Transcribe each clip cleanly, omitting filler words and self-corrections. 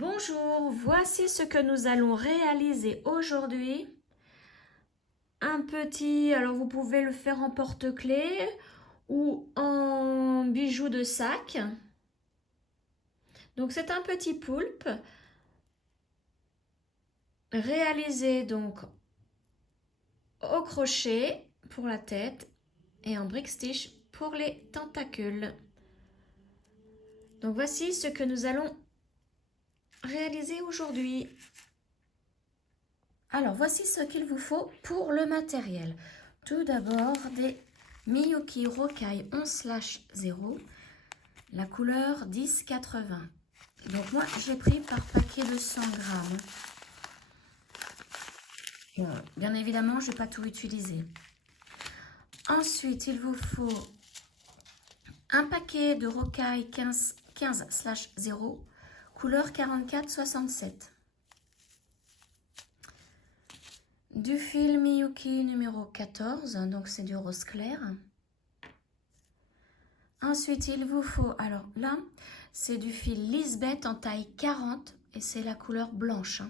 Bonjour, voici ce que nous allons réaliser aujourd'hui. Un petit, alors vous pouvez le faire en porte-clés ou en bijoux de sac. Donc c'est un petit poulpe réalisé donc au crochet pour la tête et en brick stitch pour les tentacules. Donc voici ce que nous allons réaliser aujourd'hui. Alors voici ce qu'il vous faut pour le matériel. Tout d'abord des Miyuki Rocaille 11/0, la couleur 1080. Donc moi j'ai pris par paquet de 100 grammes. Bien évidemment je ne vais pas tout utiliser. Ensuite il vous faut un paquet de Rocaille 15/0, couleur 4467. Du fil Miyuki numéro 14, donc c'est du rose clair. Ensuite, il vous faut, alors là, c'est du fil Lisbeth en taille 40 et c'est la couleur blanche.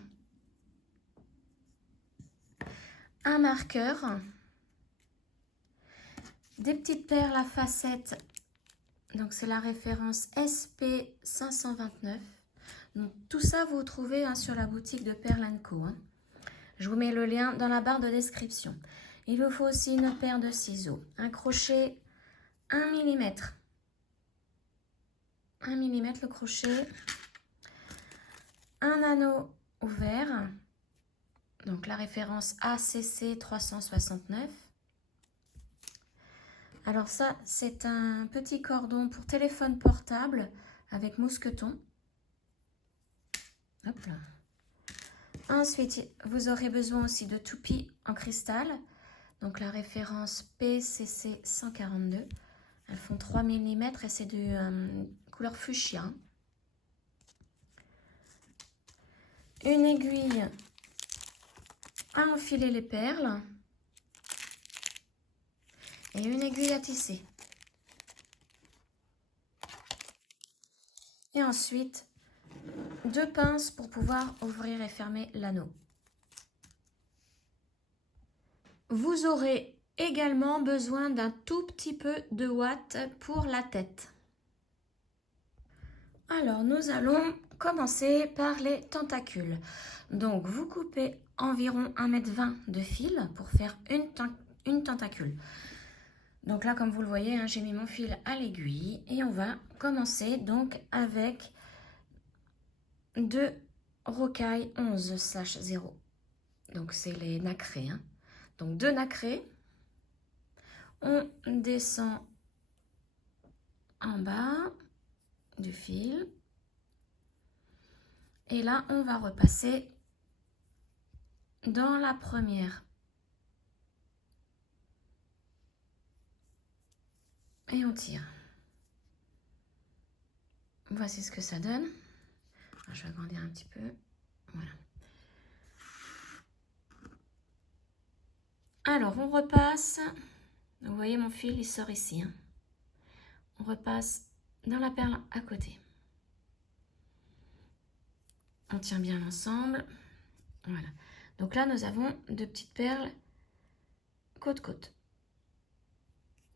Un marqueur, des petites perles à facettes, donc c'est la référence SP 529. Donc tout ça, vous trouvez sur la boutique de Perle & Co. Je vous mets le lien dans la barre de description. Il vous faut aussi une paire de ciseaux, un crochet 1 mm. 1 mm le crochet, un anneau ouvert, donc la référence ACC 369. Alors ça, c'est un petit cordon pour téléphone portable avec mousqueton. Hop là. Ensuite, vous aurez besoin aussi de toupies en cristal, donc la référence PCC 142. Elles font 3 mm et c'est de couleur fuchsia. Une aiguille à enfiler les perles et une aiguille à tisser. Et ensuite, 2 pinces pour pouvoir ouvrir et fermer l'anneau. Vous aurez également besoin d'un tout petit peu de ouate pour la tête. Alors, nous allons commencer par les tentacules. Donc, vous coupez environ 1,20 m de fil pour faire une tentacule. Donc là, comme vous le voyez, j'ai mis mon fil à l'aiguille et on va commencer donc avec 2 rocailles 11/0. Donc, c'est les nacrés. Donc, 2 nacrés. On descend en bas du fil. Et là, on va repasser dans la première. Et on tire. Voici ce que ça donne. Alors, je vais agrandir un petit peu. Voilà. Alors, on repasse. Vous voyez, mon fil, il sort ici. On repasse dans la perle à côté. On tient bien l'ensemble. Voilà. Donc là, nous avons 2 petites perles côte-côte.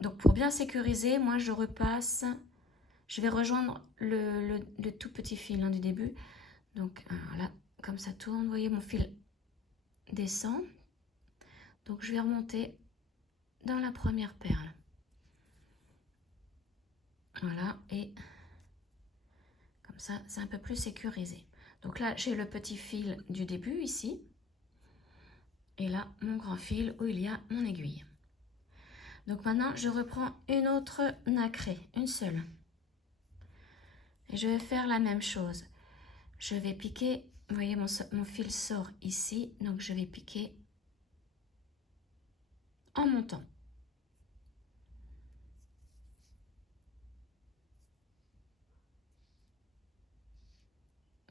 Donc, pour bien sécuriser, moi, je repasse. Je vais rejoindre le tout petit fil du début. Donc, là, comme ça tourne, vous voyez, mon fil descend. Donc, je vais remonter dans la première perle. Voilà, et comme ça, c'est un peu plus sécurisé. Donc là, j'ai le petit fil du début ici. Et là, mon grand fil où il y a mon aiguille. Donc maintenant, je reprends une autre nacrée, une seule. Et je vais faire la même chose. Je vais piquer, vous voyez, mon fil sort ici. Donc je vais piquer en montant.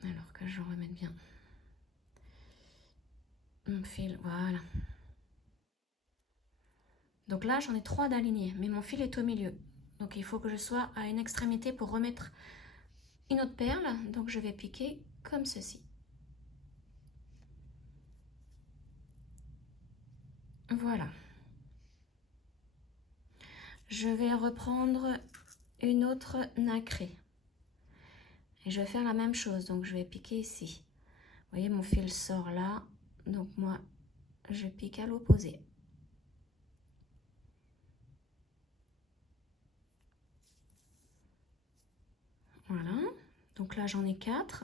Alors que je remette bien mon fil, voilà. Donc là, j'en ai 3 d'alignés, mais mon fil est au milieu. Donc il faut que je sois à une extrémité pour remettre une autre perle. Donc je vais piquer comme ceci. Voilà. Je vais reprendre une autre nacrée. Et je vais faire la même chose. Donc, je vais piquer ici. Vous voyez, mon fil sort là. Donc, moi, je pique à l'opposé. Voilà. Donc là, j'en ai 4.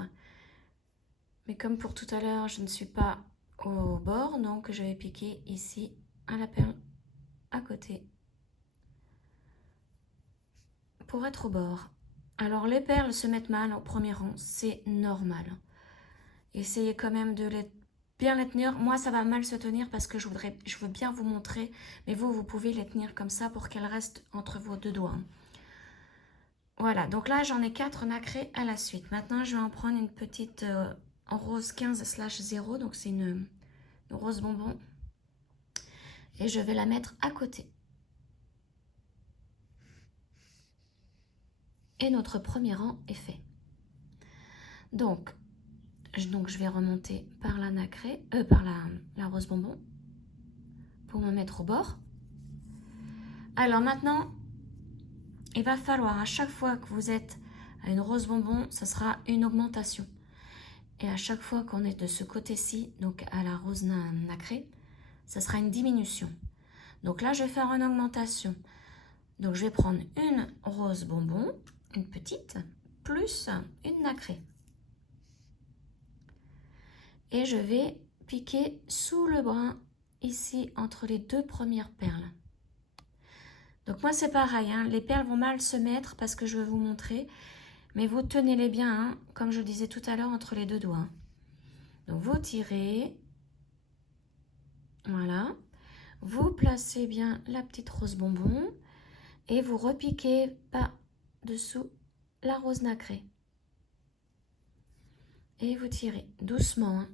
Mais comme pour tout à l'heure, je ne suis pas au bord. Donc, je vais piquer ici à la perle à côté. Pour être au bord. Alors, les perles se mettent mal au premier rang. C'est normal. Essayez quand même de bien les tenir. Moi, ça va mal se tenir parce que je veux bien vous montrer. Mais vous pouvez les tenir comme ça pour qu'elles restent entre vos deux doigts. Voilà, donc là, j'en ai 4 nacrés à la suite. Maintenant, je vais en prendre une petite en rose 15/0. Donc, c'est une rose bonbon. Et je vais la mettre à côté. Et notre premier rang est fait. Donc je vais remonter par la nacrée, par la rose bonbon pour me mettre au bord. Alors maintenant, il va falloir à chaque fois que vous êtes à une rose bonbon, ce sera une augmentation. Et à chaque fois qu'on est de ce côté-ci, donc à la rose nacrée, ce sera une diminution. Donc là, je vais faire une augmentation. Donc je vais prendre une rose bonbon, une petite, plus une nacrée. Et je vais piquer sous le brin, ici, entre les deux premières perles. Donc moi, c'est pareil, hein, les perles vont mal se mettre parce que je vais vous montrer. Mais vous tenez-les bien, hein, comme je le disais tout à l'heure, entre les deux doigts. Donc vous tirez. Voilà. Vous placez bien la petite rose bonbon. Et vous repiquez par-dessous la rose nacrée. Et vous tirez doucement. Hein.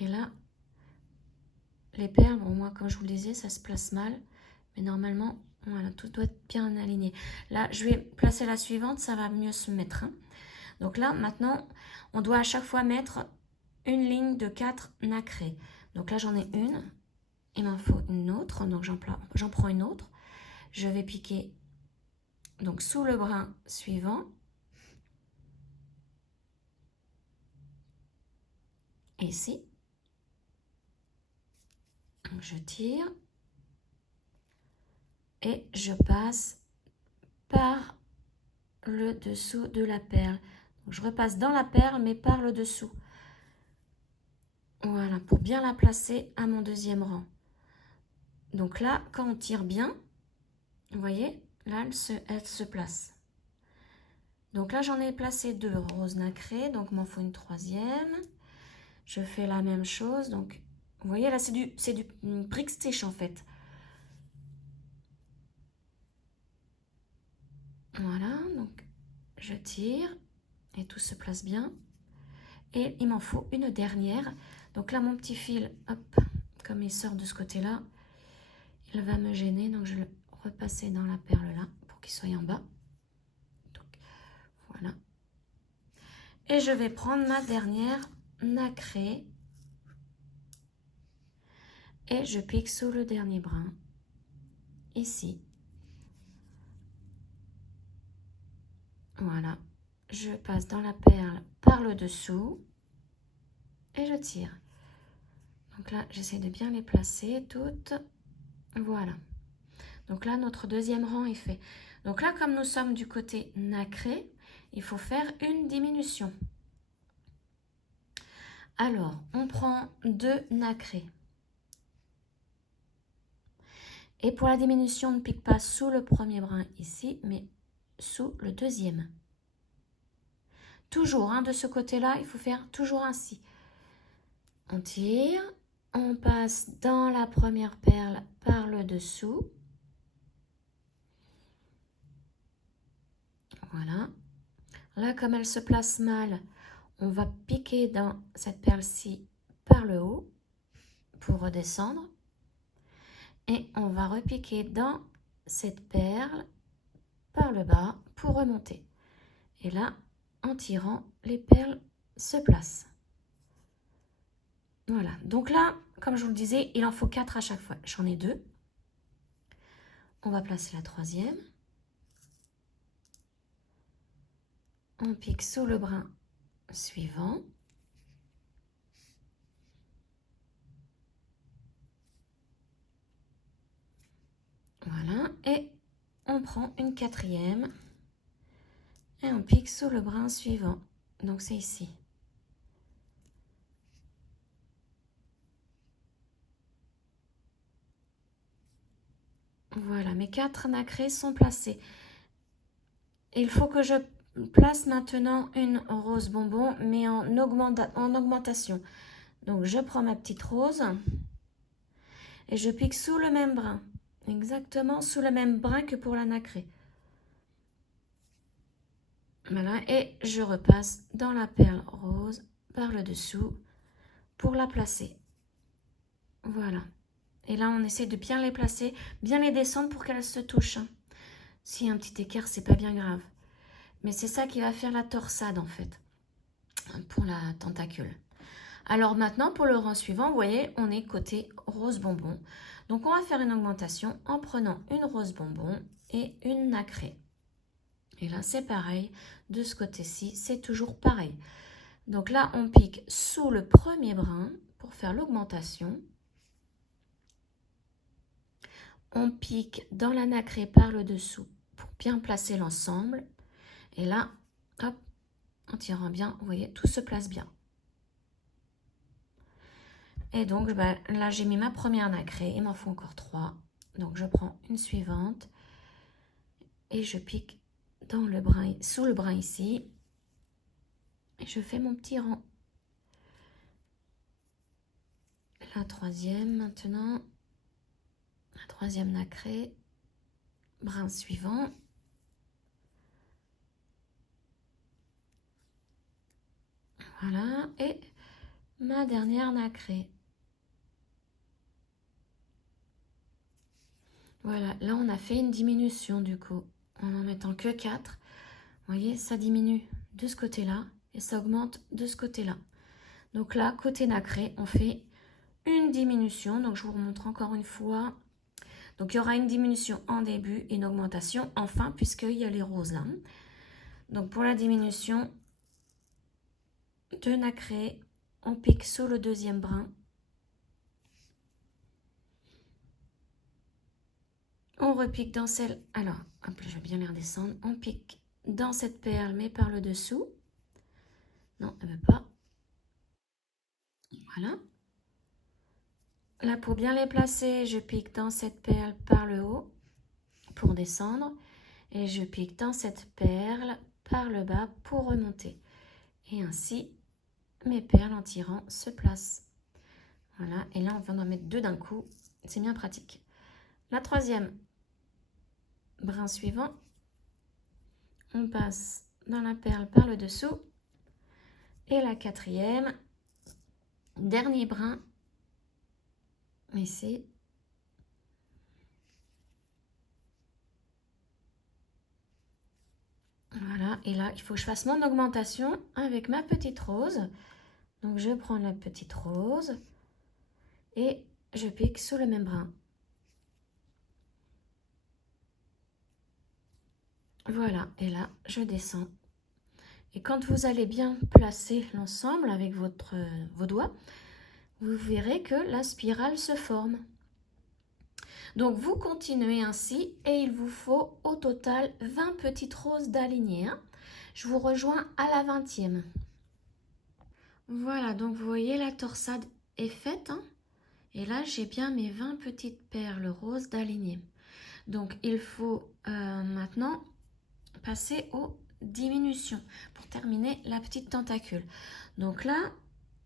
Et là, les perles, bon, moi, comme je vous le disais, ça se place mal. Mais normalement, voilà, tout doit être bien aligné. Là, je vais placer la suivante, ça va mieux se mettre. Hein. Donc là, maintenant, on doit à chaque fois mettre une ligne de 4 nacrés. Donc là, j'en ai une. Il m'en faut une autre. Donc j'en prends une autre. Je vais piquer donc sous le brin suivant. Et ici. Je tire. Et je passe par le dessous de la perle. Donc, je repasse dans la perle, mais par le dessous. Voilà, pour bien la placer à mon deuxième rang. Donc là, quand on tire bien, vous voyez, là, elle se place. Donc là, j'en ai placé 2 roses nacrées, donc il m'en faut une troisième. Je fais la même chose. Donc, vous voyez, là, c'est du brick stitch en fait. Voilà, donc je tire et tout se place bien. Et il m'en faut une dernière. Donc là, mon petit fil, hop, comme il sort de ce côté-là, il va me gêner. Donc, je vais le repasser dans la perle là pour qu'il soit en bas. Donc, voilà. Et je vais prendre ma dernière nacrée. Et je pique sous le dernier brin. Ici. Voilà. Je passe dans la perle par le dessous. Et je tire. Donc là, j'essaie de bien les placer toutes. Voilà. Donc là, notre deuxième rang est fait. Donc là, comme nous sommes du côté nacré, il faut faire une diminution. Alors, on prend 2 nacrés. Et pour la diminution, on ne pique pas sous le premier brin ici, mais sous le deuxième. Toujours, hein, de ce côté-là, il faut faire toujours ainsi. On tire, on passe dans la première perle par le dessous. Voilà. Là, comme elle se place mal, on va piquer dans cette perle-ci par le haut pour redescendre. Et on va repiquer dans cette perle par le bas pour remonter. Et là, en tirant, les perles se place. Voilà, donc là, comme je vous le disais, il en faut 4 à chaque fois. J'en ai 2. On va placer la troisième. On pique sous le brin suivant. Voilà, et on prend une quatrième et on pique sous le brin suivant. Donc c'est ici. Voilà, mes 4 nacrés sont placés. Il faut que je place maintenant une rose bonbon, mais en augmentation. Donc je prends ma petite rose et je pique sous le même brin. Exactement sous le même brin que pour la nacrée. Voilà, et je repasse dans la perle rose par le dessous pour la placer. Voilà. Et là, on essaie de bien les placer, bien les descendre pour qu'elles se touchent. S'il y a un petit écart, c'est pas bien grave. Mais c'est ça qui va faire la torsade, en fait, pour la tentacule. Alors maintenant, pour le rang suivant, vous voyez, on est côté rose bonbon. Donc, on va faire une augmentation en prenant une rose bonbon et une nacrée. Et là, c'est pareil. De ce côté-ci, c'est toujours pareil. Donc là, on pique sous le premier brin pour faire l'augmentation. On pique dans la nacrée par le dessous pour bien placer l'ensemble. Et là, hop, en tirant bien, vous voyez, tout se place bien. Et donc, là, j'ai mis ma première nacrée. Il m'en faut encore 3. Donc, je prends une suivante et je pique dans le brin, sous le brin ici. Et je fais mon petit rang. La troisième maintenant. La troisième nacrée. Brin suivant. Voilà. Et ma dernière nacrée. Voilà, là on a fait une diminution du coup, en n'en mettant que 4. Vous voyez, ça diminue de ce côté-là et ça augmente de ce côté-là. Donc là, côté nacré, on fait une diminution. Donc je vous remontre encore une fois. Donc il y aura une diminution en début et une augmentation en fin, puisqu'il y a les roses là. Donc pour la diminution de nacré, on pique sous le deuxième brin. On repique dans celle... Alors, hop, je vais bien les redescendre. On pique dans cette perle, mais par le dessous. Non, elle ne veut pas. Voilà. Là, pour bien les placer, je pique dans cette perle par le haut pour descendre. Et je pique dans cette perle par le bas pour remonter. Et ainsi, mes perles en tirant se placent. Voilà. Et là, on va en mettre 2 d'un coup. C'est bien pratique. La troisième, brin suivant. On passe dans la perle par le dessous. Et la quatrième, dernier brin. Ici. Voilà, et là, il faut que je fasse mon augmentation avec ma petite rose. Donc, je prends la petite rose et je pique sous le même brin. Voilà, et là, je descends. Et quand vous allez bien placer l'ensemble avec vos doigts, vous verrez que la spirale se forme. Donc, vous continuez ainsi et il vous faut au total 20 petites roses d'alignées. Je vous rejoins à la 20e. Voilà, donc vous voyez la torsade est faite. Et là, j'ai bien mes 20 petites perles roses d'alignées. Donc, il faut maintenant passer aux diminutions pour terminer la petite tentacule. Donc là,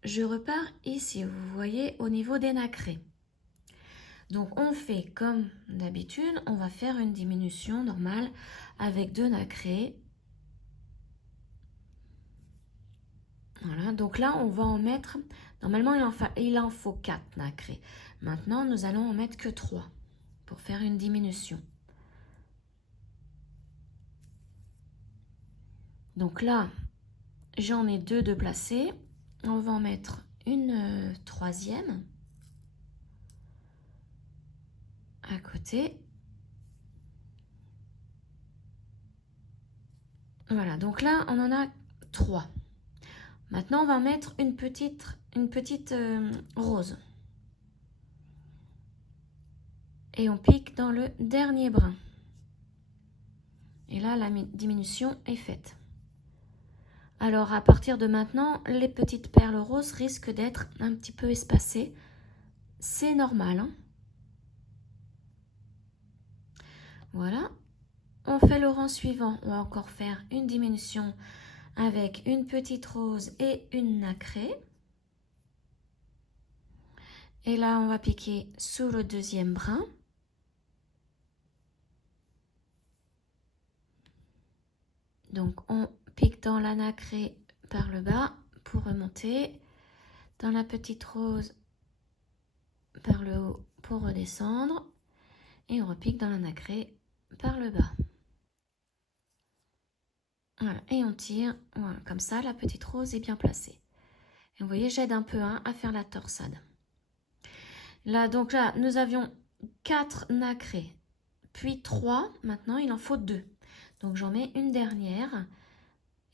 je repars ici, vous voyez, au niveau des nacrés. Donc, on fait comme d'habitude, on va faire une diminution normale avec 2 nacrés. Voilà, donc là, on va en mettre, normalement, il en faut 4 nacrés. Maintenant, nous allons en mettre que 3 pour faire une diminution. Donc là, j'en ai 2 de placés. On va en mettre une troisième à côté. Voilà, donc là, on en a 3. Maintenant, on va mettre une petite rose. Et on pique dans le dernier brin. Et là, la diminution est faite. Alors, à partir de maintenant, les petites perles roses risquent d'être un petit peu espacées. C'est normal, hein. Voilà. On fait le rang suivant. On va encore faire une diminution avec une petite rose et une nacrée. Et là, on va piquer sous le deuxième brin. Donc, on pique dans la nacrée par le bas pour remonter. Dans la petite rose par le haut pour redescendre. Et on repique dans la nacrée par le bas. Voilà, et on tire. Voilà, comme ça, la petite rose est bien placée. Et vous voyez, j'aide un peu à faire la torsade. Là, donc là, nous avions 4 nacrés, puis 3. Maintenant, il en faut 2. Donc, j'en mets une dernière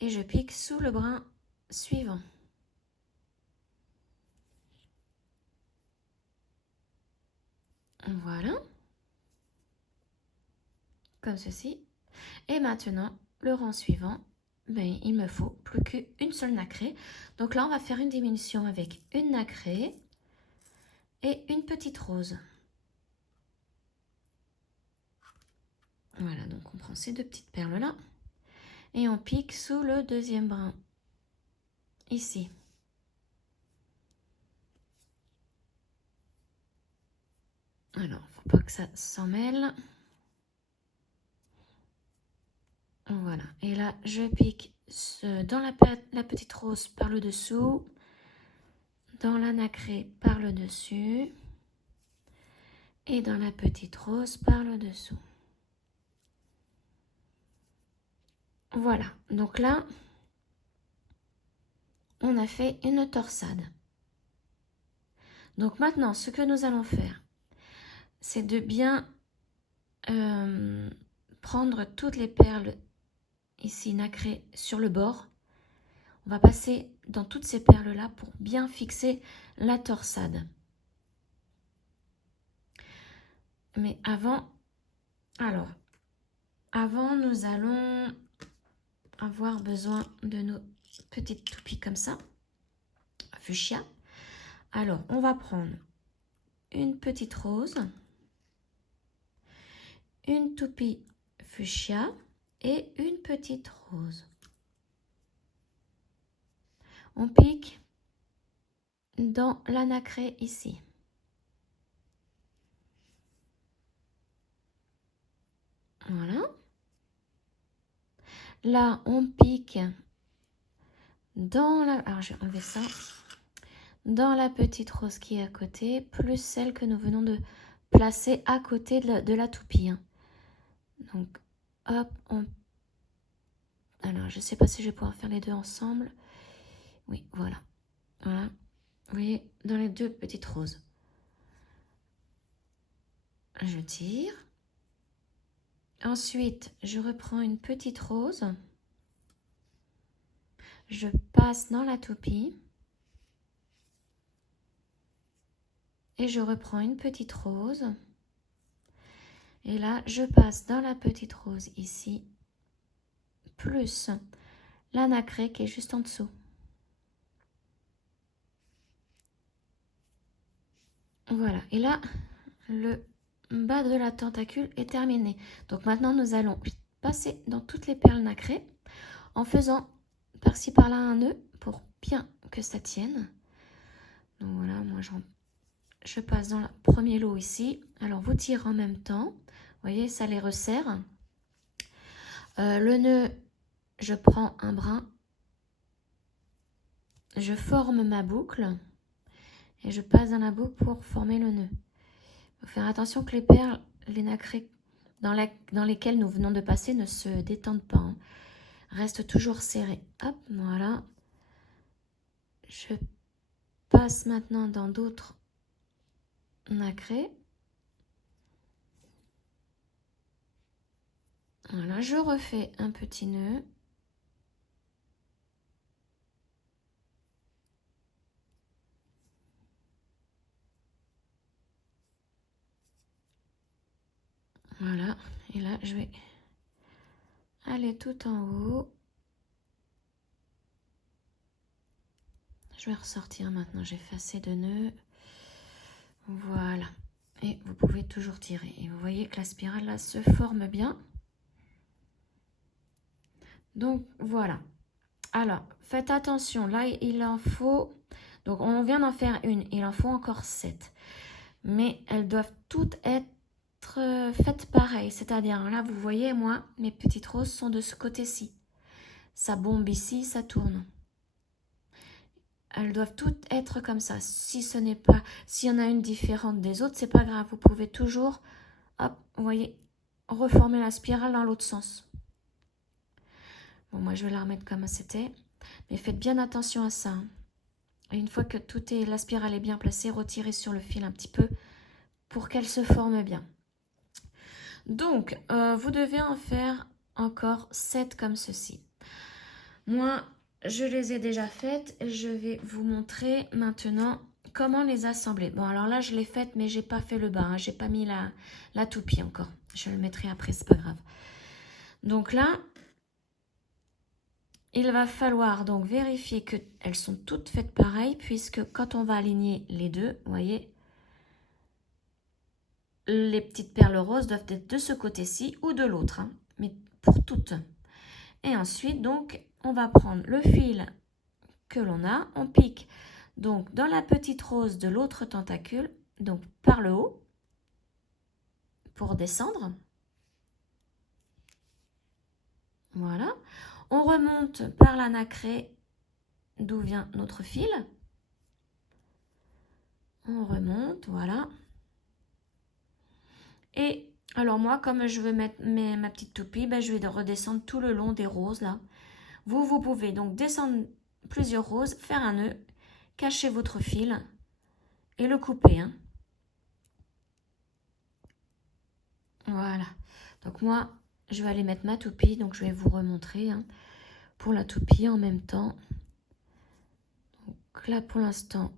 et je pique sous le brin suivant. Voilà. Comme ceci. Et maintenant, le rang suivant, ben, il me faut plus qu'une seule nacrée. Donc là, on va faire une diminution avec une nacrée et une petite rose. Voilà, donc on prend ces 2 petites perles-là et on pique sous le deuxième brin, ici. Alors, faut pas que ça s'en mêle. Voilà, et là, je pique dans la petite rose par le dessous, dans la nacrée par le dessus et dans la petite rose par le dessous. Voilà, donc là, on a fait une torsade. Donc maintenant, ce que nous allons faire, c'est de bien prendre toutes les perles ici nacrées sur le bord. On va passer dans toutes ces perles-là pour bien fixer la torsade. Mais avant, nous allons avoir besoin de nos petites toupies comme ça, fuchsia. Alors, on va prendre une petite rose, une toupie fuchsia et une petite rose. On pique dans la nacrée ici. Voilà. Là, on pique dans la... Alors, je vais enlever ça. Dans la petite rose qui est à côté, plus celle que nous venons de placer à côté de la toupie. Hein. Donc, hop, on... Alors, je ne sais pas si je vais pouvoir faire les deux ensemble. Oui, voilà. Voilà. Vous voyez, dans les 2 petites roses. Je tire. Ensuite, je reprends une petite rose. Je passe dans la toupie. Et je reprends une petite rose. Et là, je passe dans la petite rose ici. Plus la nacrée qui est juste en dessous. Voilà. Et là, le bas de la tentacule est terminé. Donc maintenant, nous allons passer dans toutes les perles nacrées en faisant par-ci par-là un nœud pour bien que ça tienne. Donc voilà, moi je passe dans le premier lot ici. Alors vous tirez en même temps. Vous voyez, ça les resserre. Le nœud, je prends un brin. Je forme ma boucle. Et je passe dans la boucle pour former le nœud. Il faut faire attention que les perles, les nacrées dans lesquelles nous venons de passer ne se détendent pas. Hein. Restent toujours serrées. Hop, voilà. Je passe maintenant dans d'autres nacrés. Voilà, je refais un petit nœud. Voilà, et là je vais aller tout en haut. Je vais ressortir maintenant, j'ai fait assez de nœuds. Voilà, et vous pouvez toujours tirer. Et vous voyez que la spirale là se forme bien. Donc voilà. Alors, faites attention, là il en faut, donc on vient d'en faire une, il en faut encore 7. Mais elles doivent toutes être faites pareil, c'est-à-dire là vous voyez, moi mes petites roses sont de ce côté-ci. Ça bombe ici, ça tourne. Elles doivent toutes être comme ça. Si ce n'est pas, s'il y en a une différente des autres, c'est pas grave, vous pouvez toujours, hop, vous voyez, reformer la spirale dans l'autre sens. Bon, moi je vais la remettre comme c'était, mais faites bien attention à ça. Et une fois que tout est, la spirale est bien placée, retirez sur le fil un petit peu pour qu'elle se forme bien. Donc, vous devez en faire encore 7 comme ceci. Moi, je les ai déjà faites et je vais vous montrer maintenant comment les assembler. Bon, alors là, je l'ai faite, mais j'ai pas fait le bas. Hein, j'ai pas mis la toupie encore. Je le mettrai après, c'est pas grave. Donc là, il va falloir donc vérifier qu'elles sont toutes faites pareil, puisque quand on va aligner les deux, vous voyez, les petites perles roses doivent être de ce côté-ci ou de l'autre, hein, mais pour toutes. Et ensuite, donc, on va prendre le fil que l'on a, on pique donc dans la petite rose de l'autre tentacule, donc par le haut, pour descendre. Voilà. On remonte par la nacrée d'où vient notre fil. On remonte, voilà. Et alors moi, comme je veux mettre ma petite toupie, ben, je vais redescendre tout le long des roses là. Vous pouvez donc descendre plusieurs roses, faire un nœud, cacher votre fil et le couper. Hein. Voilà. Donc moi, je vais aller mettre ma toupie, donc je vais vous remontrer hein, pour la toupie en même temps. Donc là, pour l'instant,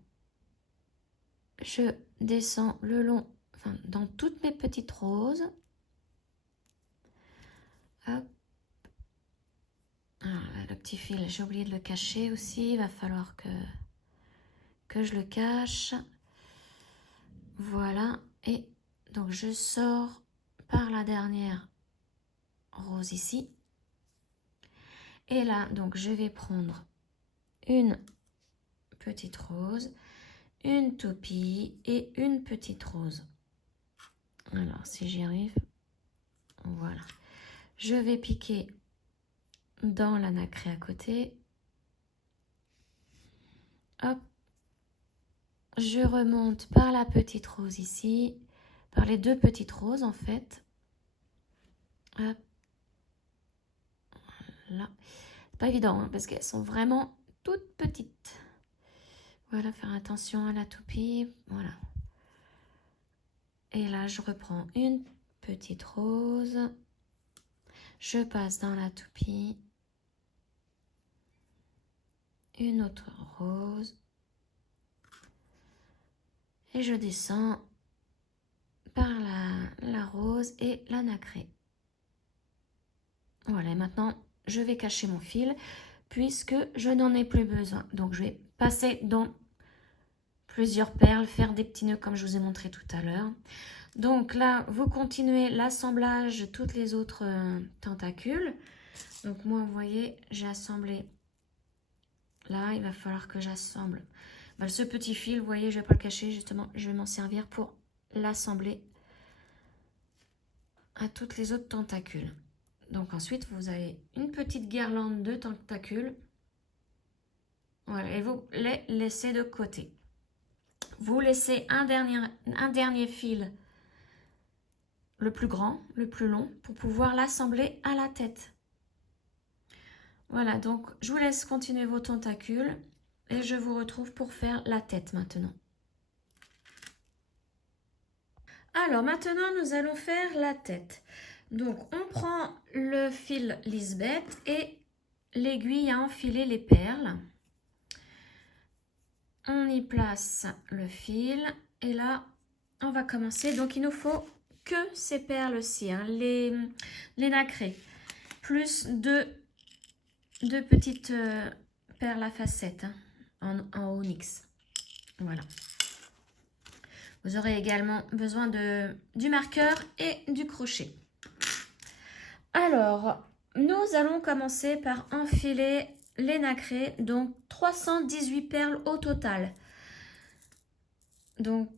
je descends le long, enfin, dans toutes mes petites roses. Hop. Ah, le petit fil, j'ai oublié de le cacher aussi. Il va falloir que je le cache. Voilà. Et donc, je sors par la dernière rose ici. Et là, donc, je vais prendre une petite rose, une toupie et une petite rose. Alors, si j'y arrive, voilà. Je vais piquer dans la nacrée à côté. Hop. Je remonte par la petite rose ici, par les deux petites roses en fait. Hop. Là. C'est pas évident hein, parce qu'elles sont vraiment toutes petites. Voilà, faire attention à la toupie. Voilà. Et là, je reprends une petite rose. Je passe dans la toupie. Une autre rose. Et je descends par la rose et la nacrée. Voilà, et maintenant, je vais cacher mon fil puisque je n'en ai plus besoin. Donc, je vais passer dans plusieurs perles, faire des petits nœuds comme je vous ai montré tout à l'heure. Donc là, vous continuez l'assemblage de toutes les autres tentacules. Donc moi, vous voyez, j'ai assemblé. Là, il va falloir que j'assemble. Ben, ce petit fil, vous voyez, je ne vais pas le cacher, justement, je vais m'en servir pour l'assembler à toutes les autres tentacules. Donc ensuite, vous avez une petite guirlande de tentacules. Voilà, et vous les laissez de côté. Vous laissez un dernier fil, le plus grand, le plus long, pour pouvoir l'assembler à la tête. Voilà, donc je vous laisse continuer vos tentacules. et je vous retrouve pour faire la tête maintenant. Alors maintenant, nous allons faire la tête. Donc, on prend le fil Lisbeth et l'aiguille à enfiler les perles. On y place le fil et là, on va commencer. Donc, il nous faut que ces perles-ci, hein, les nacrées, plus deux petites perles à facettes hein, en onyx. Voilà. Vous aurez également besoin du marqueur et du crochet. Alors, nous allons commencer par enfiler les nacrés, donc 318 perles au total. Donc,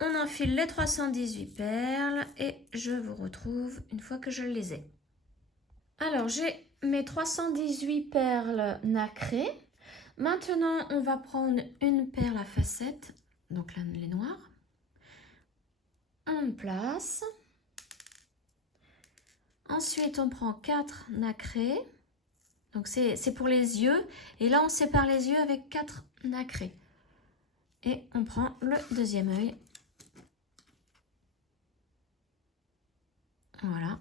on enfile les 318 perles et je vous retrouve une fois que je les ai. Alors, j'ai mes 318 perles nacrées. Maintenant, on va prendre une perle à facettes, donc là, les noires. On place. Ensuite, on prend 4 nacrés. Donc, c'est pour les yeux. Et là, on sépare les yeux avec 4 nacrés. Et on prend le deuxième œil. Voilà.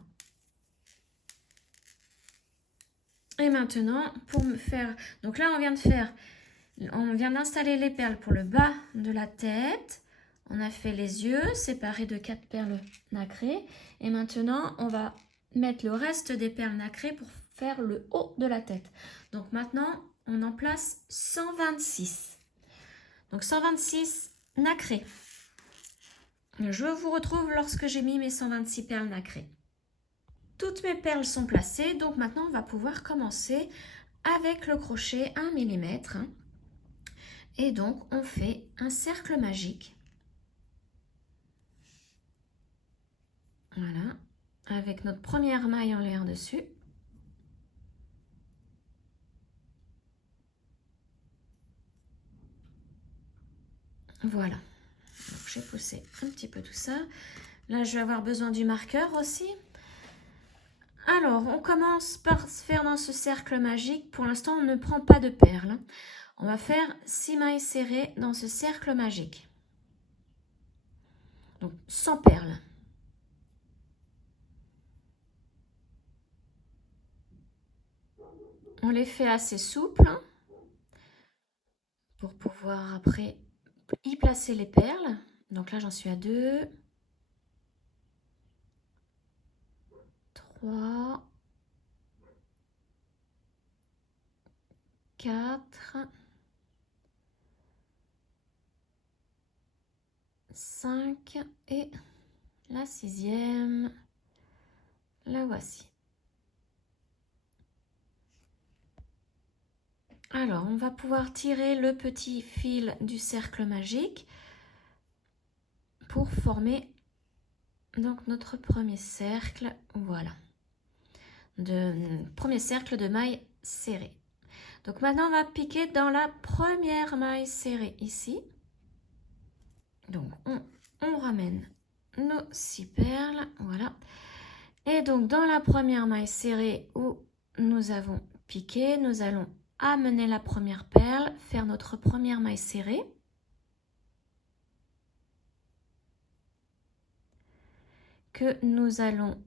Et maintenant, pour me faire... Donc là, on vient d'installer les perles pour le bas de la tête. On a fait les yeux séparés de 4 perles nacrées. Et maintenant, on va mettre le reste des perles nacrées pour faire le haut de la tête. Donc maintenant, on en place 126. Donc 126 nacrés. Je vous retrouve lorsque j'ai mis mes 126 perles nacrées. Toutes mes perles sont placées, donc maintenant on va pouvoir commencer avec le crochet 1 mm. Et donc on fait un cercle magique. Voilà, avec notre première maille en l'air dessus. Voilà, j'ai poussé un petit peu tout ça. Là, je vais avoir besoin du marqueur aussi. Alors, on commence par se faire dans ce cercle magique. Pour l'instant, on ne prend pas de perles. On va faire 6 mailles serrées dans ce cercle magique. Donc, sans perles. On les fait assez souples pour pouvoir après y placer les perles. Donc là, j'en suis à 2, 3, 4, 5 et la 6e. La voici. Alors, on va pouvoir tirer le petit fil du cercle magique pour former donc notre premier cercle, voilà, premier cercle de mailles serrées. Donc maintenant, on va piquer dans la première maille serrée ici. Donc, on ramène nos 6 perles, voilà. Et donc, dans la première maille serrée où nous avons piqué, nous allons amener la première perle, faire notre première maille serrée. Que nous allons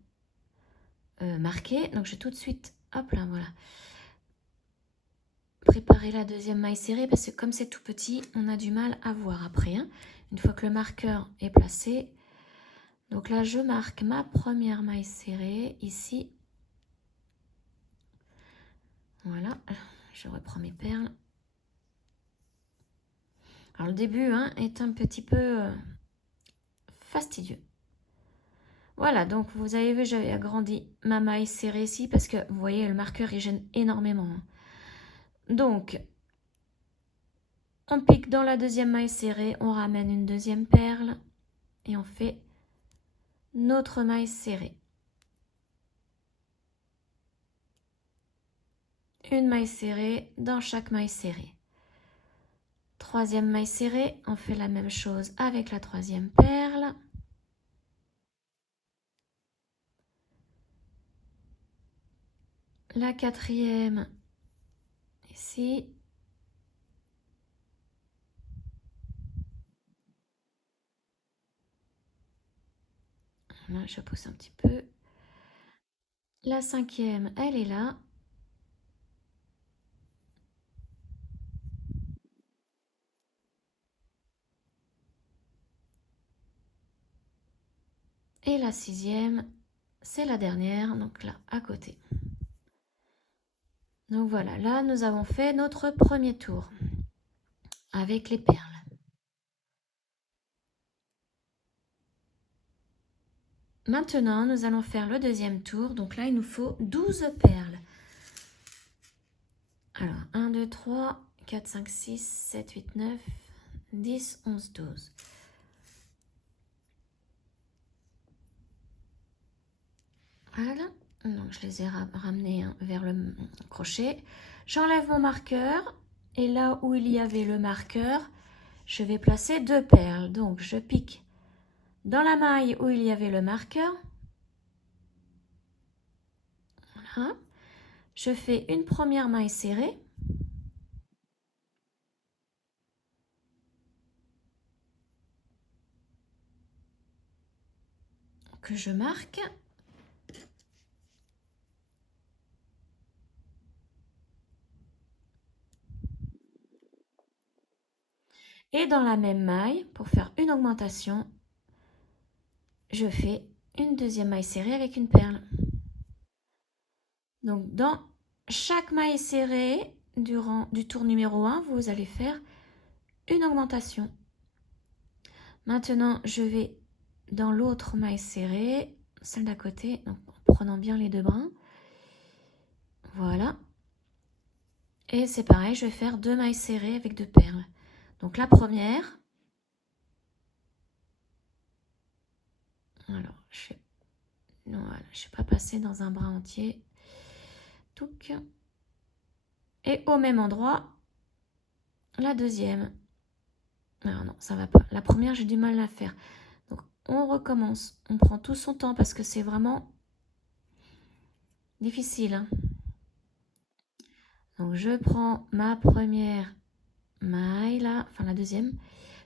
marquer. Donc, je vais tout de suite, hop là, voilà. Préparer la deuxième maille serrée parce que comme c'est tout petit, on a du mal à voir après. Hein. Une fois que le marqueur est placé. Donc là, je marque ma première maille serrée ici. Voilà, je reprends mes perles. Alors le début hein, est un petit peu fastidieux. Voilà, donc vous avez vu, j'avais agrandi ma maille serrée ici parce que vous voyez, le marqueur il gêne énormément. Hein. Donc, on pique dans la deuxième maille serrée, on ramène une deuxième perle et on fait notre maille serrée. Une maille serrée dans chaque maille serrée. Troisième maille serrée, on fait la même chose avec la troisième perle. La quatrième ici. Là, je pousse un petit peu. La 5e, elle est là. Et la 6e, c'est la dernière, donc là, à côté. Donc voilà, là, nous avons fait notre premier tour avec les perles. Maintenant, nous allons faire le deuxième tour. Donc là, il nous faut 12 perles. Alors, 1, 2, 3, 4, 5, 6, 7, 8, 9, 10, 11, 12. Voilà. Donc, je les ai ramenés vers le crochet. J'enlève mon marqueur. Et là où il y avait le marqueur, je vais placer 2 perles. Donc, je pique dans la maille où il y avait le marqueur. Voilà. Je fais une première maille serrée. Que je marque. Et dans la même maille, pour faire une augmentation, je fais une deuxième maille serrée avec une perle. Donc dans chaque maille serrée du tour numéro 1, vous allez faire une augmentation. Maintenant, je vais dans l'autre maille serrée, celle d'à côté, donc en prenant bien les 2 brins. Voilà. Et c'est pareil, je vais faire 2 mailles serrées avec 2 perles. Donc la première, alors je ne vais pas passer dans un brin entier. Touc. Et au même endroit, la deuxième. Alors non, ça va pas. La première, j'ai du mal à la faire. Donc on recommence. On prend tout son temps parce que c'est vraiment difficile, hein. Donc je prends ma première maille là, enfin la deuxième.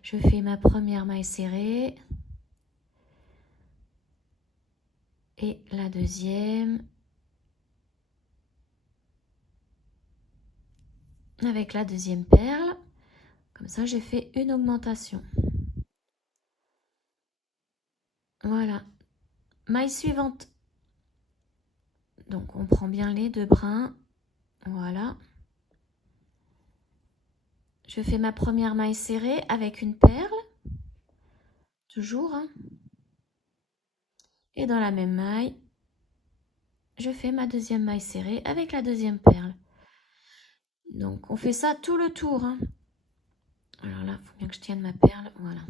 Je fais ma première maille serrée. Et la deuxième. Avec la deuxième perle. Comme ça, j'ai fait une augmentation. Voilà. Maille suivante. Donc on prend bien les 2 brins. Voilà. Je fais ma première maille serrée avec une perle. Toujours, hein. Et dans la même maille, je fais ma deuxième maille serrée avec la deuxième perle. Donc on fait ça tout le tour, hein. Alors là, il faut bien que je tienne ma perle. Voilà.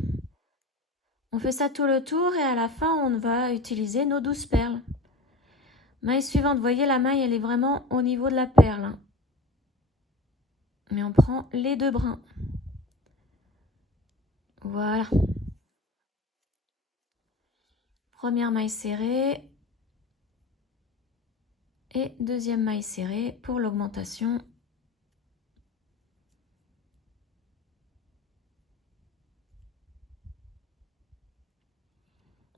On fait ça tout le tour et à la fin, on va utiliser nos 12 perles. Maille suivante, vous voyez, la maille, elle est vraiment au niveau de la perle, hein. Mais on prend les 2 brins. Voilà. Première maille serrée. Et deuxième maille serrée pour l'augmentation.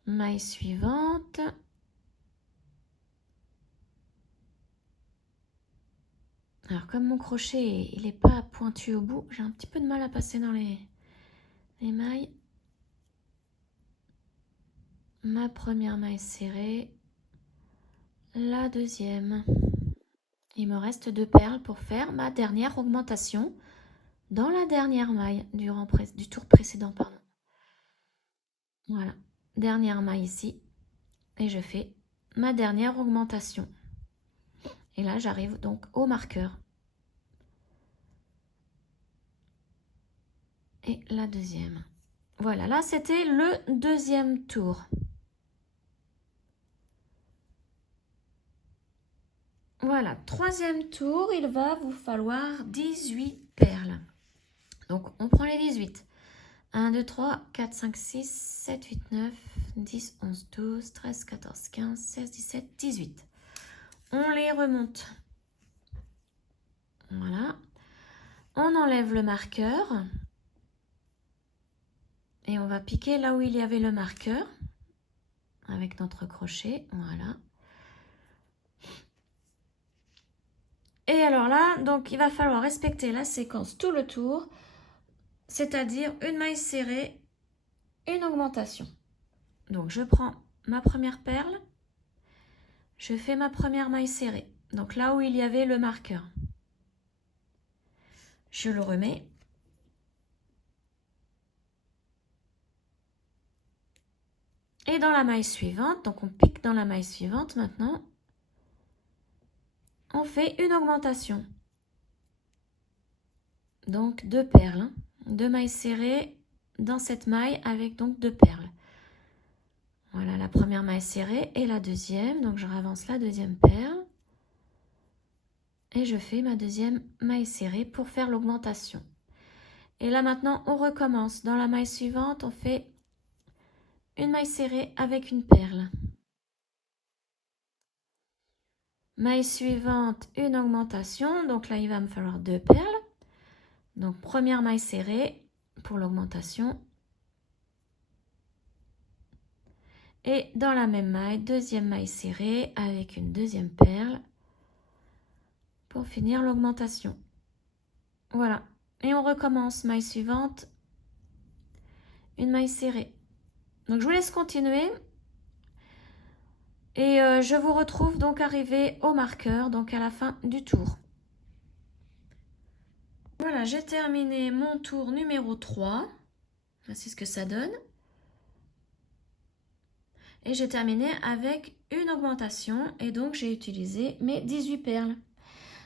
Maille suivante. Alors comme mon crochet il n'est pas pointu au bout, j'ai un petit peu de mal à passer dans les mailles. Ma première maille serrée, la deuxième. Il me reste 2 perles pour faire ma dernière augmentation dans la dernière maille du tour précédent, pardon. Voilà, dernière maille ici et je fais ma dernière augmentation. Et là j'arrive donc au marqueur. Et la deuxième. Voilà, là c'était le deuxième tour. Voilà, troisième tour, il va vous falloir 18 perles. Donc on prend les 18. 1, 2, 3, 4, 5, 6, 7, 8, 9, 10, 11, 12, 13, 14, 15, 16, 17, 18. On les remonte. Voilà. On enlève le marqueur. Et on va piquer là où il y avait le marqueur. avec notre crochet, voilà. Et alors là, donc il va falloir respecter la séquence tout le tour, c'est-à-dire une maille serrée, une augmentation. Donc je prends ma première perle, je fais ma première maille serrée, donc là où il y avait le marqueur. Je le remets. Et dans la maille suivante, donc on pique dans la maille suivante maintenant, on fait une augmentation. Donc 2 perles, hein. 2 mailles serrées dans cette maille avec donc 2 perles. Voilà la première maille serrée et la deuxième, donc je ravance la deuxième perle. Et je fais ma deuxième maille serrée pour faire l'augmentation. Et là maintenant on recommence. Dans la maille suivante, on fait une maille serrée avec une perle. Maille suivante, une augmentation. Donc là, il va me falloir 2 perles. Donc première maille serrée pour l'augmentation. Et dans la même maille, deuxième maille serrée avec une deuxième perle pour finir l'augmentation. Voilà. Et on recommence. Maille suivante, une maille serrée. Donc je vous laisse continuer. Et je vous retrouve donc arrivé au marqueur, donc à la fin du tour. Voilà, j'ai terminé mon tour numéro 3. Voici ce que ça donne. Et j'ai terminé avec une augmentation et donc j'ai utilisé mes 18 perles.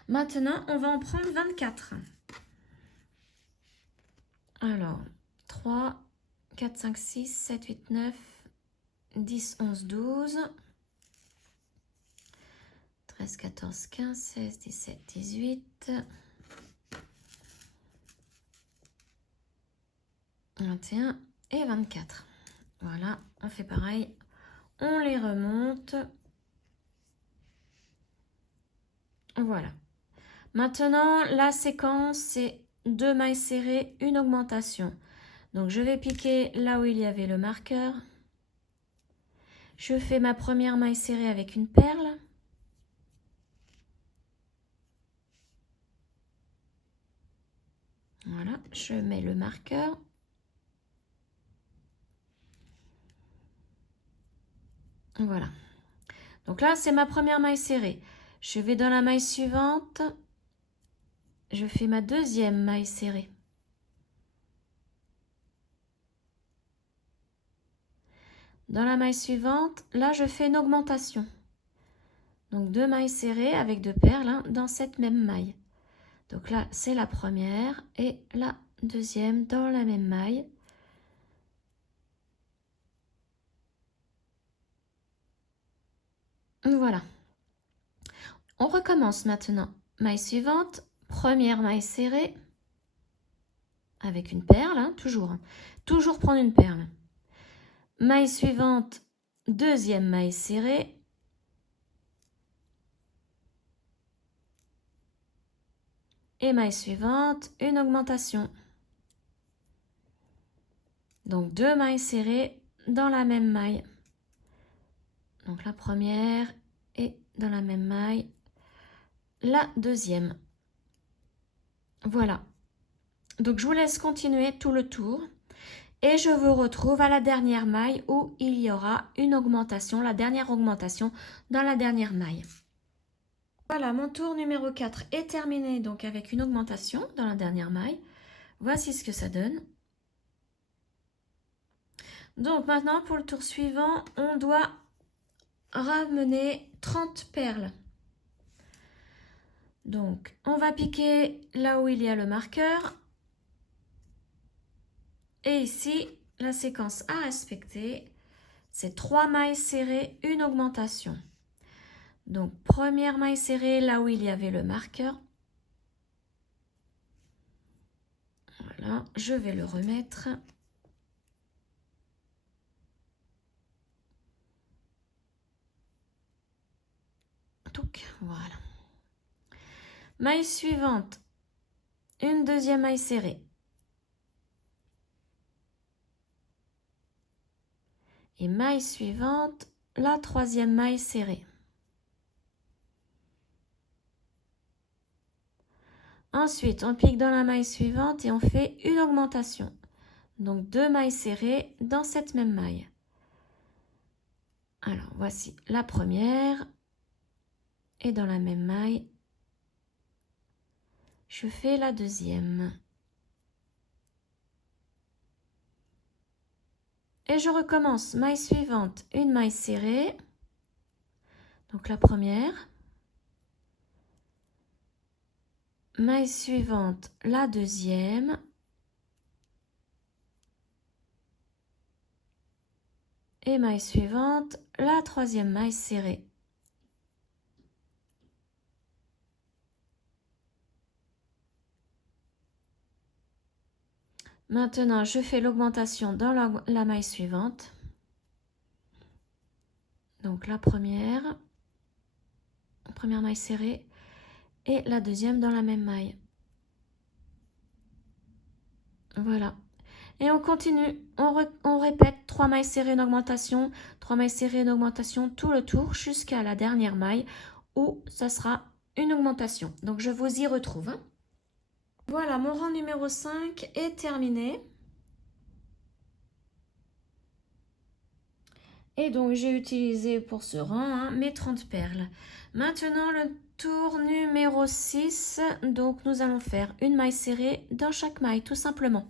Maintenant, on va en prendre 24. Alors, 3, 4, 5, 6, 7, 8, 9, 10, 11, 12, 13, 14, 15, 16, 17, 18, 21 et 24. Voilà, on fait pareil. On les remonte. Voilà. Maintenant, la séquence, c'est 2 mailles serrées, une augmentation. Donc, je vais piquer là où il y avait le marqueur. Je fais ma première maille serrée avec une perle. Voilà, je mets le marqueur. Voilà. Donc là, c'est ma première maille serrée. Je vais dans la maille suivante. Je fais ma deuxième maille serrée. Dans la maille suivante, là, je fais une augmentation. Donc 2 mailles serrées avec 2 perles hein, dans cette même maille. Donc là, c'est la première et la deuxième dans la même maille. Voilà. On recommence maintenant. Maille suivante, première maille serrée avec une perle, hein, toujours. Toujours prendre une perle. Maille suivante, deuxième maille serrée. Et maille suivante, une augmentation. Donc 2 mailles serrées dans la même maille. Donc la première et dans la même maille, la deuxième. Voilà. Donc je vous laisse continuer tout le tour. Et je vous retrouve à la dernière maille où il y aura une augmentation, la dernière augmentation dans la dernière maille. Voilà, mon tour numéro 4 est terminé donc avec une augmentation dans la dernière maille. Voici ce que ça donne. Donc maintenant pour le tour suivant, on doit ramener 30 perles. Donc on va piquer là où il y a le marqueur. Et ici, la séquence à respecter, c'est 3 mailles serrées, une augmentation. Donc première maille serrée là où il y avait le marqueur. Voilà, je vais le remettre. Donc, voilà. Maille suivante, une deuxième maille serrée. Et maille suivante, la troisième maille serrée. Ensuite, on pique dans la maille suivante et on fait une augmentation. Donc 2 mailles serrées dans cette même maille. Alors, voici la première. Et dans la même maille, je fais la deuxième. Et je recommence. Maille suivante, une maille serrée. Donc la première. Maille suivante, la deuxième. Et maille suivante, la troisième maille serrée. Maintenant, je fais l'augmentation dans la maille suivante. Donc la première maille serrée et la deuxième dans la même maille. Voilà. Et on continue, on répète 3 mailles serrées, une augmentation, 3 mailles serrées, une augmentation, tout le tour jusqu'à la dernière maille où ça sera une augmentation. Donc je vous y retrouve. Hein. Voilà, mon rang numéro 5 est terminé. Et donc j'ai utilisé pour ce rang hein, mes 30 perles. Maintenant le tour numéro 6, donc nous allons faire une maille serrée dans chaque maille tout simplement.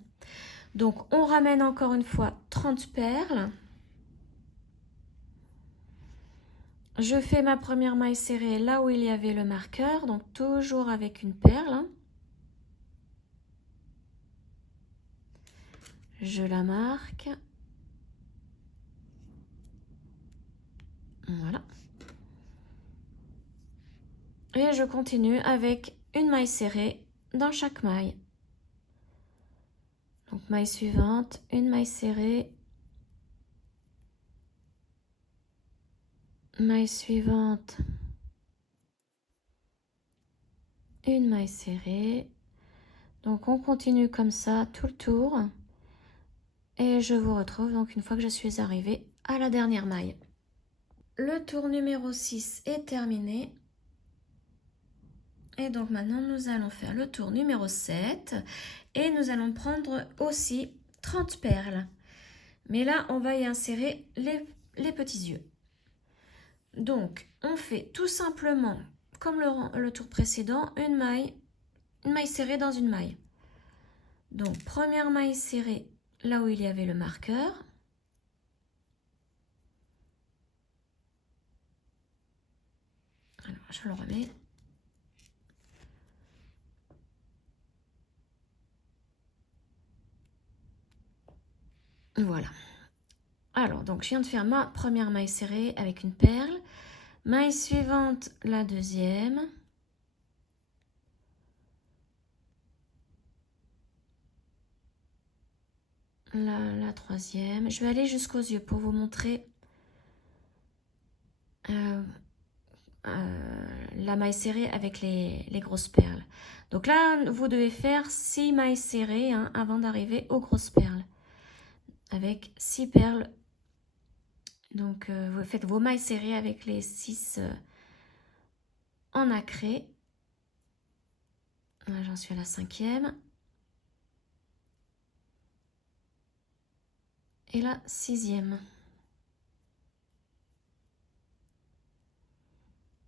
Donc on ramène encore une fois 30 perles. Je fais ma première maille serrée là où il y avait le marqueur, donc toujours avec une perle. Hein. Je la marque. Voilà. Et je continue avec une maille serrée dans chaque maille. Donc maille suivante, une maille serrée. Maille suivante. Une maille serrée. Donc on continue comme ça tout le tour. Et je vous retrouve donc une fois que je suis arrivée à la dernière maille. Le tour numéro 6 est terminé. Et donc maintenant, nous allons faire le tour numéro 7 et nous allons prendre aussi 30 perles. Mais là, on va y insérer les petits yeux. Donc, on fait tout simplement, comme le tour précédent, une maille serrée dans une maille. Donc, première maille serrée là où il y avait le marqueur. Alors, je le remets. Voilà. Alors, donc, je viens de faire ma première maille serrée avec une perle. Maille suivante, la deuxième. La troisième. Je vais aller jusqu'aux yeux pour vous montrer la maille serrée avec les grosses perles. Donc là, vous devez faire 6 mailles serrées hein, avant d'arriver aux grosses perles. Avec 6 perles. Donc vous faites vos mailles serrées avec les 6 en nacré. Là, j'en suis à la 5e. Et la 6e.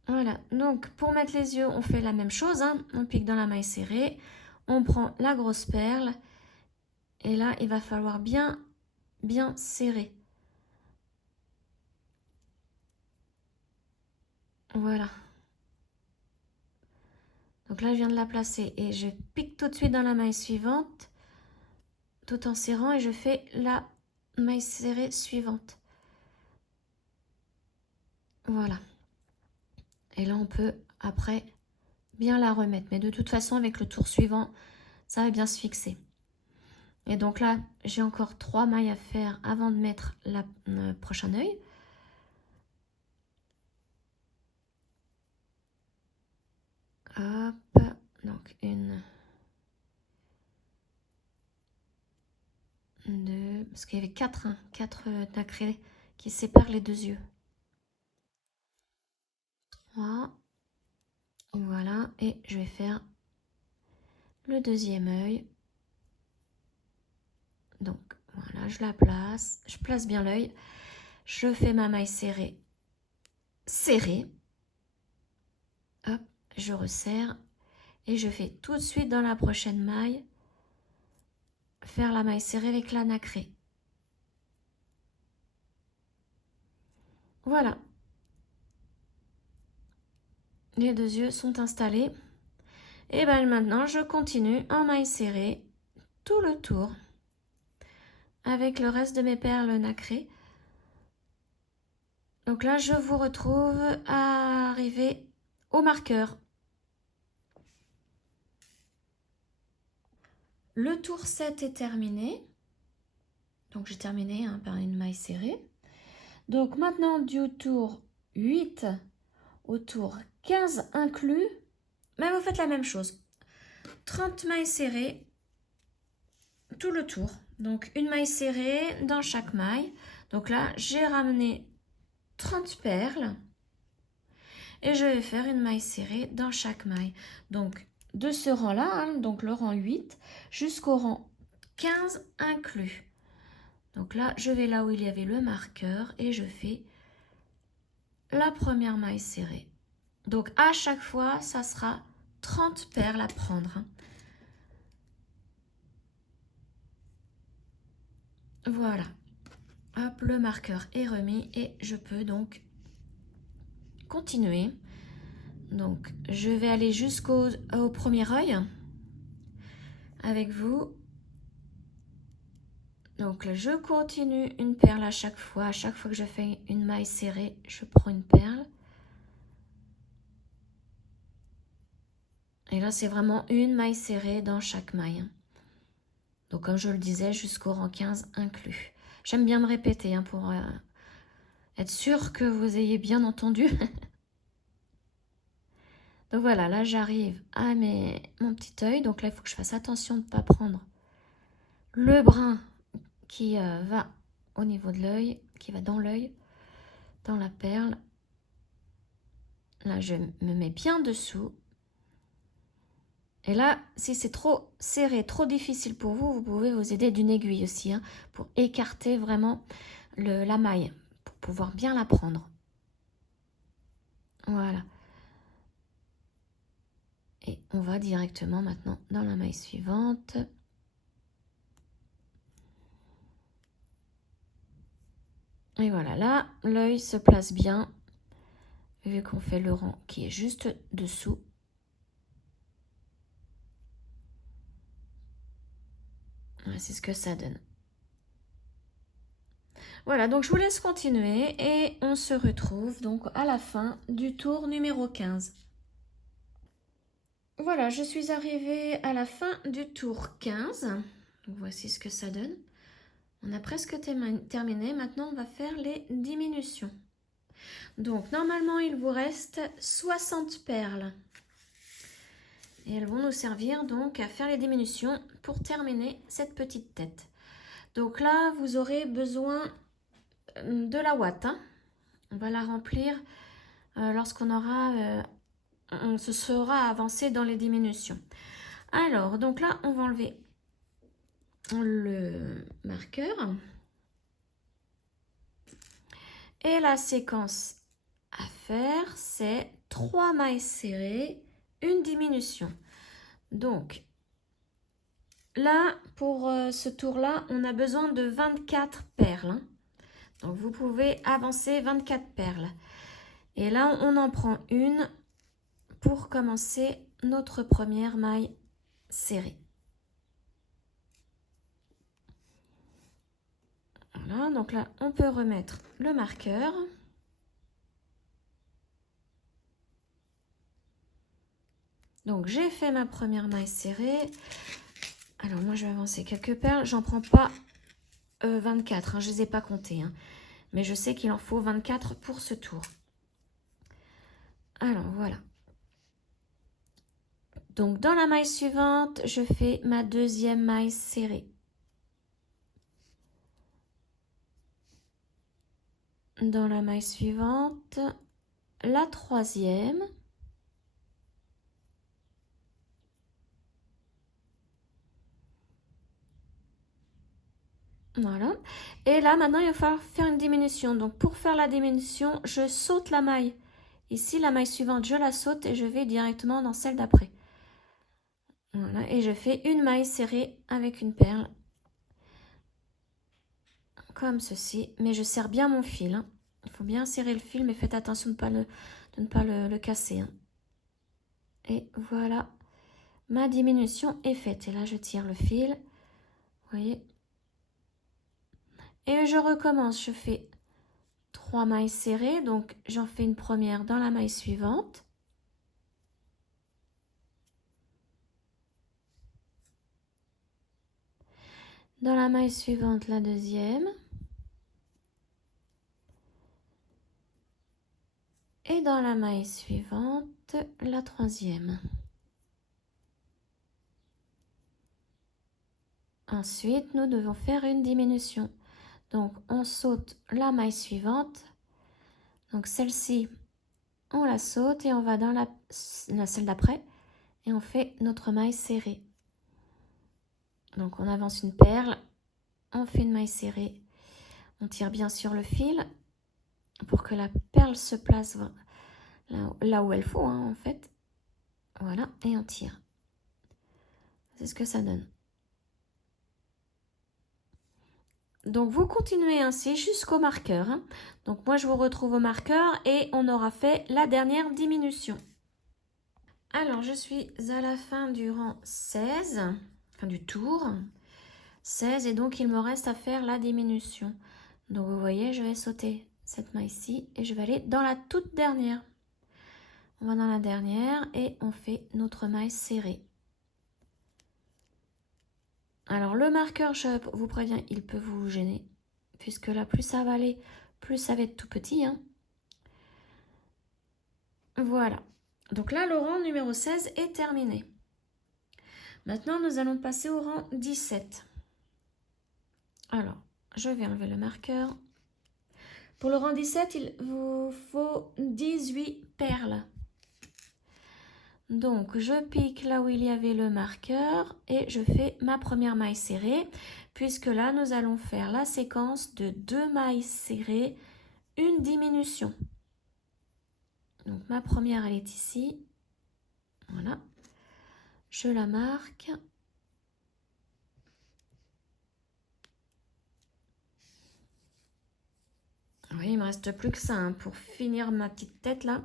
Voilà, donc pour mettre les yeux, on fait la même chose. Hein. On pique dans la maille serrée, on prend la grosse perle et là, il va falloir bien serrer. Voilà. Donc là, je viens de la placer et je pique tout de suite dans la maille suivante, tout en serrant et je fais la maille serrée suivante. Voilà. Et là, on peut après bien la remettre. Mais de toute façon, avec le tour suivant, ça va bien se fixer. Et donc là, j'ai encore 3 mailles à faire avant de mettre le prochain œil. Hop, donc 1, 2, parce qu'il y avait 4 nacrés qui sépare les deux yeux. 3. Voilà, et je vais faire le deuxième œil. Donc voilà, je la place, je place bien l'œil, je fais ma maille serrée, hop, je resserre et je fais tout de suite dans la prochaine maille, faire la maille serrée avec la nacrée. Voilà, les deux yeux sont installés. Et bien maintenant, je continue en maille serrée tout le tour avec le reste de mes perles nacrées. Donc là, je vous retrouve à arriver au marqueur. Le tour 7 est terminé. Donc j'ai terminé par une maille serrée. Donc maintenant, du tour 8 au tour 15 inclus, mais vous faites la même chose. 30 mailles serrées tout le tour. Donc une maille serrée dans chaque maille. Donc là, j'ai ramené 30 perles et je vais faire une maille serrée dans chaque maille. Donc de ce rang-là, donc le rang 8 jusqu'au rang 15 inclus. Donc là, je vais là où il y avait le marqueur et je fais la première maille serrée. Donc à chaque fois, ça sera 30 perles à prendre. Voilà. Hop, le marqueur est remis et je peux donc continuer. Donc je vais aller jusqu'au premier œil avec vous. Donc là, je continue une perle à chaque fois. À chaque fois que je fais une maille serrée, je prends une perle. Et là, c'est vraiment une maille serrée dans chaque maille. Donc comme je le disais, jusqu'au rang 15 inclus. J'aime bien me répéter pour être sûr que vous ayez bien entendu. Donc voilà, là j'arrive à mon petit œil. Donc là, il faut que je fasse attention de ne pas prendre le brin qui va au niveau de l'œil, qui va dans l'œil, dans la perle. Là, je me mets bien dessous. Et là, si c'est trop serré, trop difficile pour vous, vous pouvez vous aider d'une aiguille aussi, pour écarter vraiment la maille, pour pouvoir bien la prendre. Voilà. Et on va directement maintenant dans la maille suivante. Et voilà, là, l'œil se place bien, vu qu'on fait le rang qui est juste dessous. C'est ce que ça donne. Voilà, donc je vous laisse continuer et on se retrouve donc à la fin du tour numéro 15. Voilà, je suis arrivée à la fin du tour 15. Donc voici ce que ça donne. On a presque terminé. Maintenant, on va faire les diminutions. Donc, normalement, il vous reste 60 perles. Et elles vont nous servir donc à faire les diminutions pour terminer cette petite tête. Donc là, vous aurez besoin de la ouate. On va la remplir lorsqu'on aura... on se sera avancé dans les diminutions. Alors, donc là, on va enlever le marqueur. Et la séquence à faire, c'est 3 mailles serrées, une diminution. Donc, là, pour ce tour-là, on a besoin de 24 perles. Donc, vous pouvez avancer 24 perles. Et là, on en prend une pour commencer notre première maille serrée. Voilà, donc là, on peut remettre le marqueur. Donc, j'ai fait ma première maille serrée. Alors, moi, je vais avancer quelques perles. J'en prends pas 24, je ne les ai pas comptées. Mais je sais qu'il en faut 24 pour ce tour. Alors, voilà. Donc, dans la maille suivante, je fais ma deuxième maille serrée. dans la maille suivante, la troisième. Voilà. Et là, maintenant, il va falloir faire une diminution. Donc, pour faire la diminution, je saute la maille. Ici, la maille suivante, je la saute et je vais directement dans celle d'après. Voilà. Et je fais une maille serrée avec une perle. Comme ceci. Mais je serre bien mon fil. Hein. Il faut bien serrer le fil, mais faites attention de ne pas le casser. Hein. Et voilà. Ma diminution est faite. Et là, je tire le fil. Vous voyez. Et je recommence. Je fais 3 mailles serrées. Donc, j'en fais une première dans la maille suivante. Dans la maille suivante, la deuxième. Et dans la maille suivante, la troisième. Ensuite, nous devons faire une diminution. Donc, on saute la maille suivante. Donc, celle-ci, on la saute et on va dans celle d'après. Et on fait notre maille serrée. Donc, on avance une perle. On fait une maille serrée. On tire bien sur le fil pour que la perle se place là où elle faut, hein, en fait. Voilà, et on tire. C'est ce que ça donne. Donc, vous continuez ainsi jusqu'au marqueur. Hein. Donc, moi, je vous retrouve au marqueur et on aura fait la dernière diminution. Alors, je suis à la fin du rang 16, enfin du tour 16, et donc il me reste à faire la diminution. Donc, vous voyez, je vais sauter cette maille-ci et je vais aller dans la toute dernière. On va dans la dernière et on fait notre maille serrée. Alors, le marqueur, je vous préviens, il peut vous gêner, puisque là, plus ça va aller, plus ça va être tout petit. Hein. Voilà. Donc là, le rang numéro 16 est terminé. Maintenant, nous allons passer au rang 17. Alors, je vais enlever le marqueur. Pour le rang 17, il vous faut 18 perles. Donc, je pique là où il y avait le marqueur et je fais ma première maille serrée, puisque là, nous allons faire la séquence de 2 mailles serrées, une diminution. Donc, ma première, elle est ici. Voilà. Je la marque. Oui, il me reste plus que ça hein, pour finir ma petite tête là.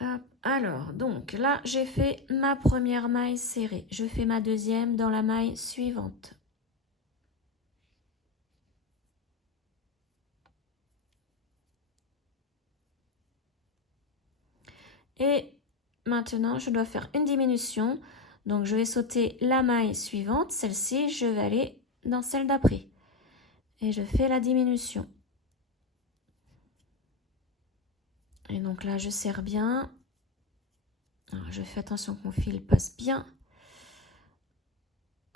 Hop. Alors, donc là, j'ai fait ma première maille serrée. Je fais ma deuxième dans la maille suivante. Et maintenant, je dois faire une diminution. Donc, je vais sauter la maille suivante. Celle-ci, je vais aller dans celle d'après. Et je fais la diminution. Et donc là, je serre bien. Alors, je fais attention que mon fil passe bien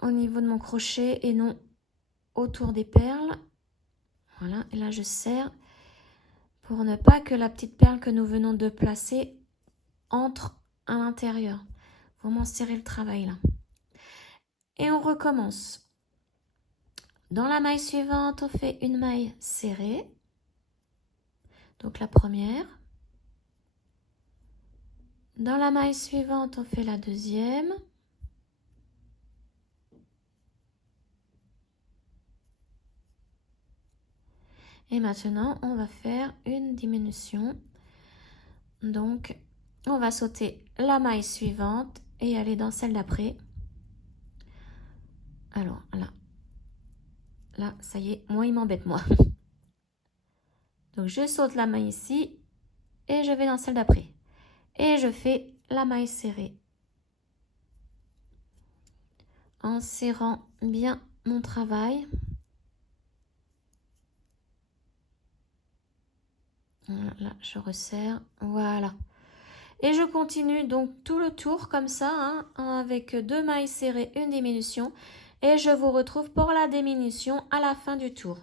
au niveau de mon crochet et non autour des perles. Voilà, et là, je serre pour ne pas que la petite perle que nous venons de placer entre à l'intérieur. Vraiment serrer le travail là. Et on recommence. Dans la maille suivante, on fait une maille serrée. Donc la première. Dans la maille suivante, on fait la deuxième. Et maintenant, on va faire une diminution. Donc, on va sauter la maille suivante et aller dans celle d'après. Alors, là, ça y est, moi, il m'embête, moi. Donc, je saute la maille ici et je vais dans celle d'après. Et je fais la maille serrée. En serrant bien mon travail. Voilà, là, je resserre. Voilà. Et je continue donc tout le tour comme ça, hein, avec 2 mailles serrées, une diminution. Et je vous retrouve pour la diminution à la fin du tour.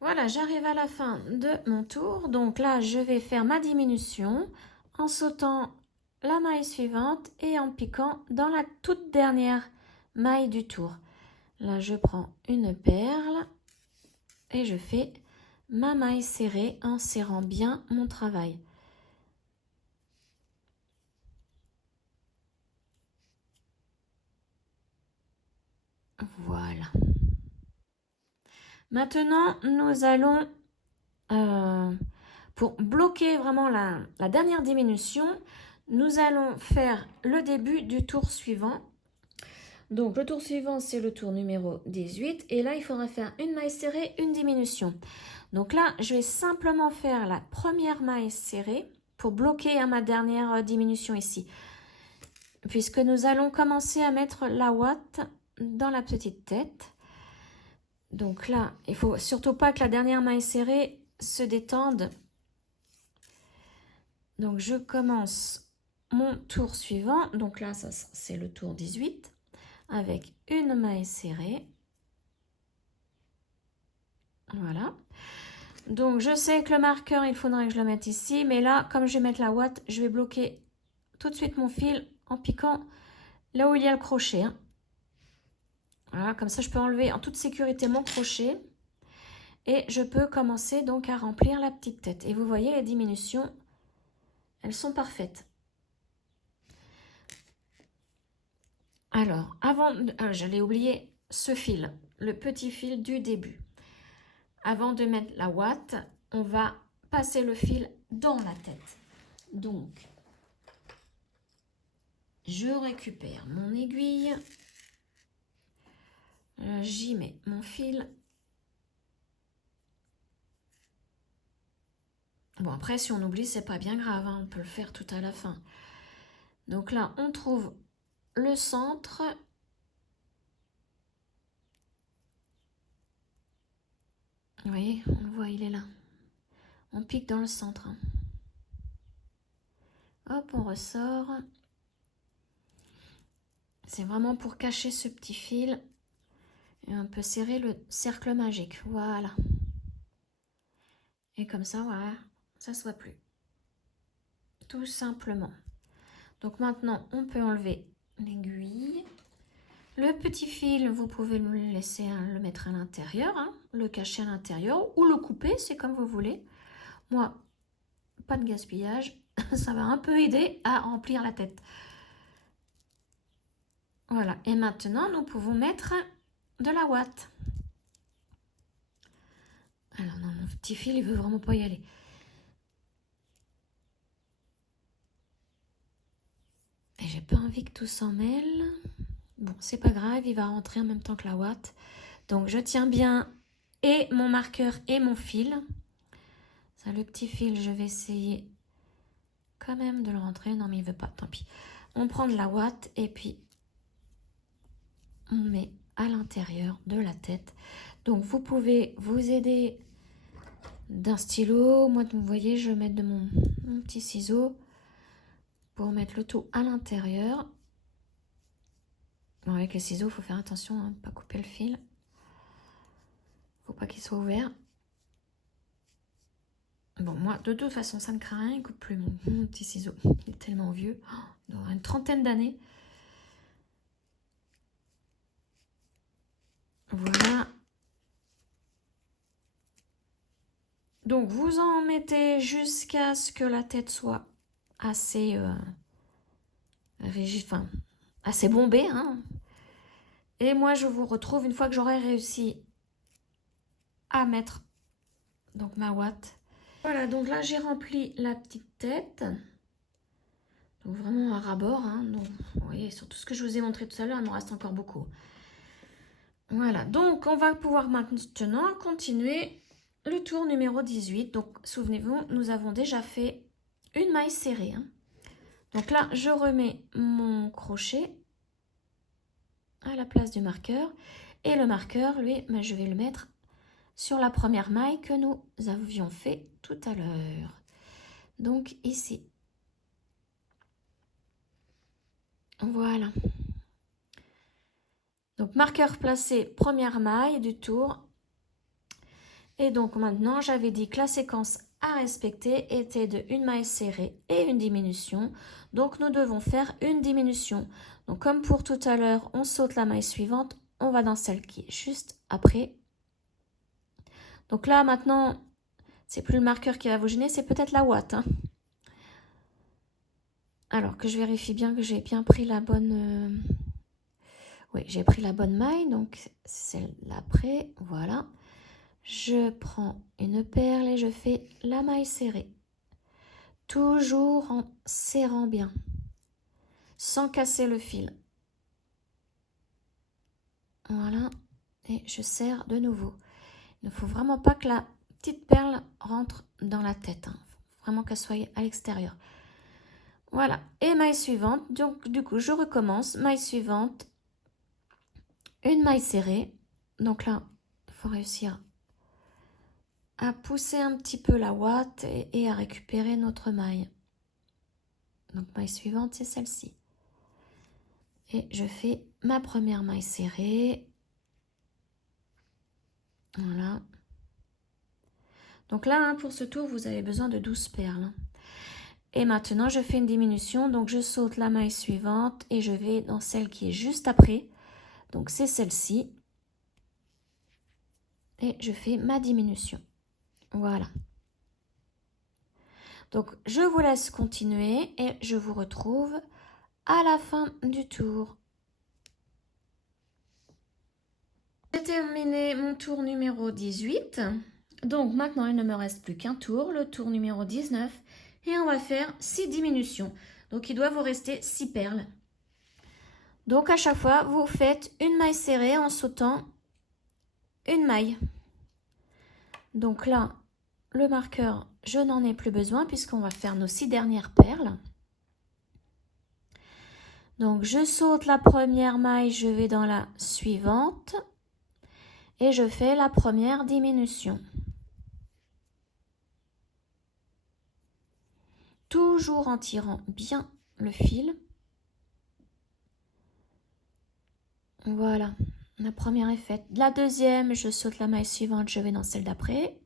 Voilà, j'arrive à la fin de mon tour. Donc là, je vais faire ma diminution en sautant la maille suivante et en piquant dans la toute dernière maille du tour. Là, je prends une perle et je fais ma maille serrée en serrant bien mon travail. Voilà. Maintenant, nous allons, pour bloquer vraiment la dernière diminution, nous allons faire le début du tour suivant. Donc, le tour suivant, c'est le tour numéro 18. Et là, il faudra faire une maille serrée, une diminution. Donc là, je vais simplement faire la première maille serrée pour bloquer ma dernière diminution ici. Puisque nous allons commencer à mettre la ouate dans la petite tête. Donc là, il ne faut surtout pas que la dernière maille serrée se détende. Donc je commence mon tour suivant. Donc là, ça c'est le tour 18 avec une maille serrée. Voilà. Donc je sais que le marqueur, il faudrait que je le mette ici. Mais là, comme je vais mettre la ouate, je vais bloquer tout de suite mon fil en piquant là où il y a le crochet. Voilà, comme ça je peux enlever en toute sécurité mon crochet. Et je peux commencer donc à remplir la petite tête. Et vous voyez, les diminutions, elles sont parfaites. Alors, j'allais oublier ce fil, le petit fil du début. Avant de mettre la ouate, on va passer le fil dans la tête. Donc, je récupère mon aiguille. J'y mets mon fil. Bon, après, si on oublie, c'est pas bien grave, hein, on peut le faire tout à la fin. Donc là, on trouve le centre. Vous voyez, on le voit, il est là. On pique dans le centre. Hop, on ressort. C'est vraiment pour cacher ce petit fil. Et on peut serrer le cercle magique. Voilà. Et comme ça, voilà, ça ne se voit plus. Tout simplement. Donc maintenant, on peut enlever l'aiguille. Le petit fil, vous pouvez le laisser, le mettre à l'intérieur, hein, le cacher à l'intérieur ou le couper, c'est comme vous voulez. Moi, pas de gaspillage, ça va un peu aider à remplir la tête. Voilà, et maintenant, nous pouvons mettre de la ouate. Alors non, mon petit fil, il veut vraiment pas y aller. Et j'ai pas envie que tout s'en mêle. Bon, c'est pas grave, il va rentrer en même temps que la ouate. Donc, je tiens bien et mon marqueur et mon fil. Ça, le petit fil, je vais essayer quand même de le rentrer. Non, mais il veut pas, tant pis. On prend de la ouate et puis on met à l'intérieur de la tête. Donc, vous pouvez vous aider d'un stylo. Moi, vous voyez, je vais mettre de mon petit ciseau pour mettre le tout à l'intérieur. Bon, avec les ciseaux, il faut faire attention à ne pas couper le fil. Faut pas qu'il soit ouvert. Bon, moi, de toute façon, ça ne craint rien. Il ne coupe plus mon petit ciseau. Il est tellement vieux. Il aura une trentaine d'années. Voilà. Donc, vous en mettez jusqu'à ce que la tête soit assez rigide, enfin, assez bombée. Hein. Et moi, je vous retrouve une fois que j'aurai réussi à mettre donc ma ouate. Voilà, donc là, j'ai rempli la petite tête. Donc, vraiment à ras-bord. Hein. Donc, vous voyez, sur tout ce que je vous ai montré tout à l'heure, il m'en reste encore beaucoup. Voilà, donc on va pouvoir maintenant continuer le tour numéro 18. Donc, souvenez-vous, nous avons déjà fait une maille serrée. Hein. Donc là, je remets mon crochet à la place du marqueur. Et le marqueur, lui, je vais le mettre sur la première maille que nous avions fait tout à l'heure. Donc ici. Voilà. Donc marqueur placé, première maille du tour. Et donc maintenant, j'avais dit que la séquence à respecter était de une maille serrée et une diminution. Donc nous devons faire une diminution. Donc comme pour tout à l'heure, on saute la maille suivante, on va dans celle qui est juste après. Donc là maintenant, c'est plus le marqueur qui va vous gêner, c'est peut-être la ouate. Hein. Alors que je vérifie bien que j'ai bien pris la bonne... Oui, j'ai pris la bonne maille, donc c'est celle d'après, voilà. Je prends une perle et je fais la maille serrée. Toujours en serrant bien, sans casser le fil. Voilà, et je serre de nouveau. Il ne faut vraiment pas que la petite perle rentre dans la tête. Hein. Vraiment qu'elle soit à l'extérieur. Voilà, et maille suivante. Donc du coup, je recommence. Maille suivante, une maille serrée. Donc là, il faut réussir à pousser un petit peu la ouate et à récupérer notre maille. Donc maille suivante, c'est celle-ci. Et je fais ma première maille serrée. Voilà. Donc là, hein, pour ce tour, vous avez besoin de 12 perles. Et maintenant, je fais une diminution. Donc je saute la maille suivante et je vais dans celle qui est juste après. Donc c'est celle-ci. Et je fais ma diminution. Voilà. Donc je vous laisse continuer et je vous retrouve à la fin du tour. J'ai terminé mon tour numéro 18. Donc maintenant, il ne me reste plus qu'un tour, le tour numéro 19. Et on va faire 6 diminutions. Donc il doit vous rester 6 perles. Donc à chaque fois, vous faites une maille serrée en sautant une maille. Donc là, le marqueur, je n'en ai plus besoin puisqu'on va faire nos 6 dernières perles. Donc je saute la première maille, je vais dans la suivante et je fais la première diminution. Toujours en tirant bien le fil. Voilà, la première est faite. La deuxième, je saute la maille suivante, je vais dans celle d'après.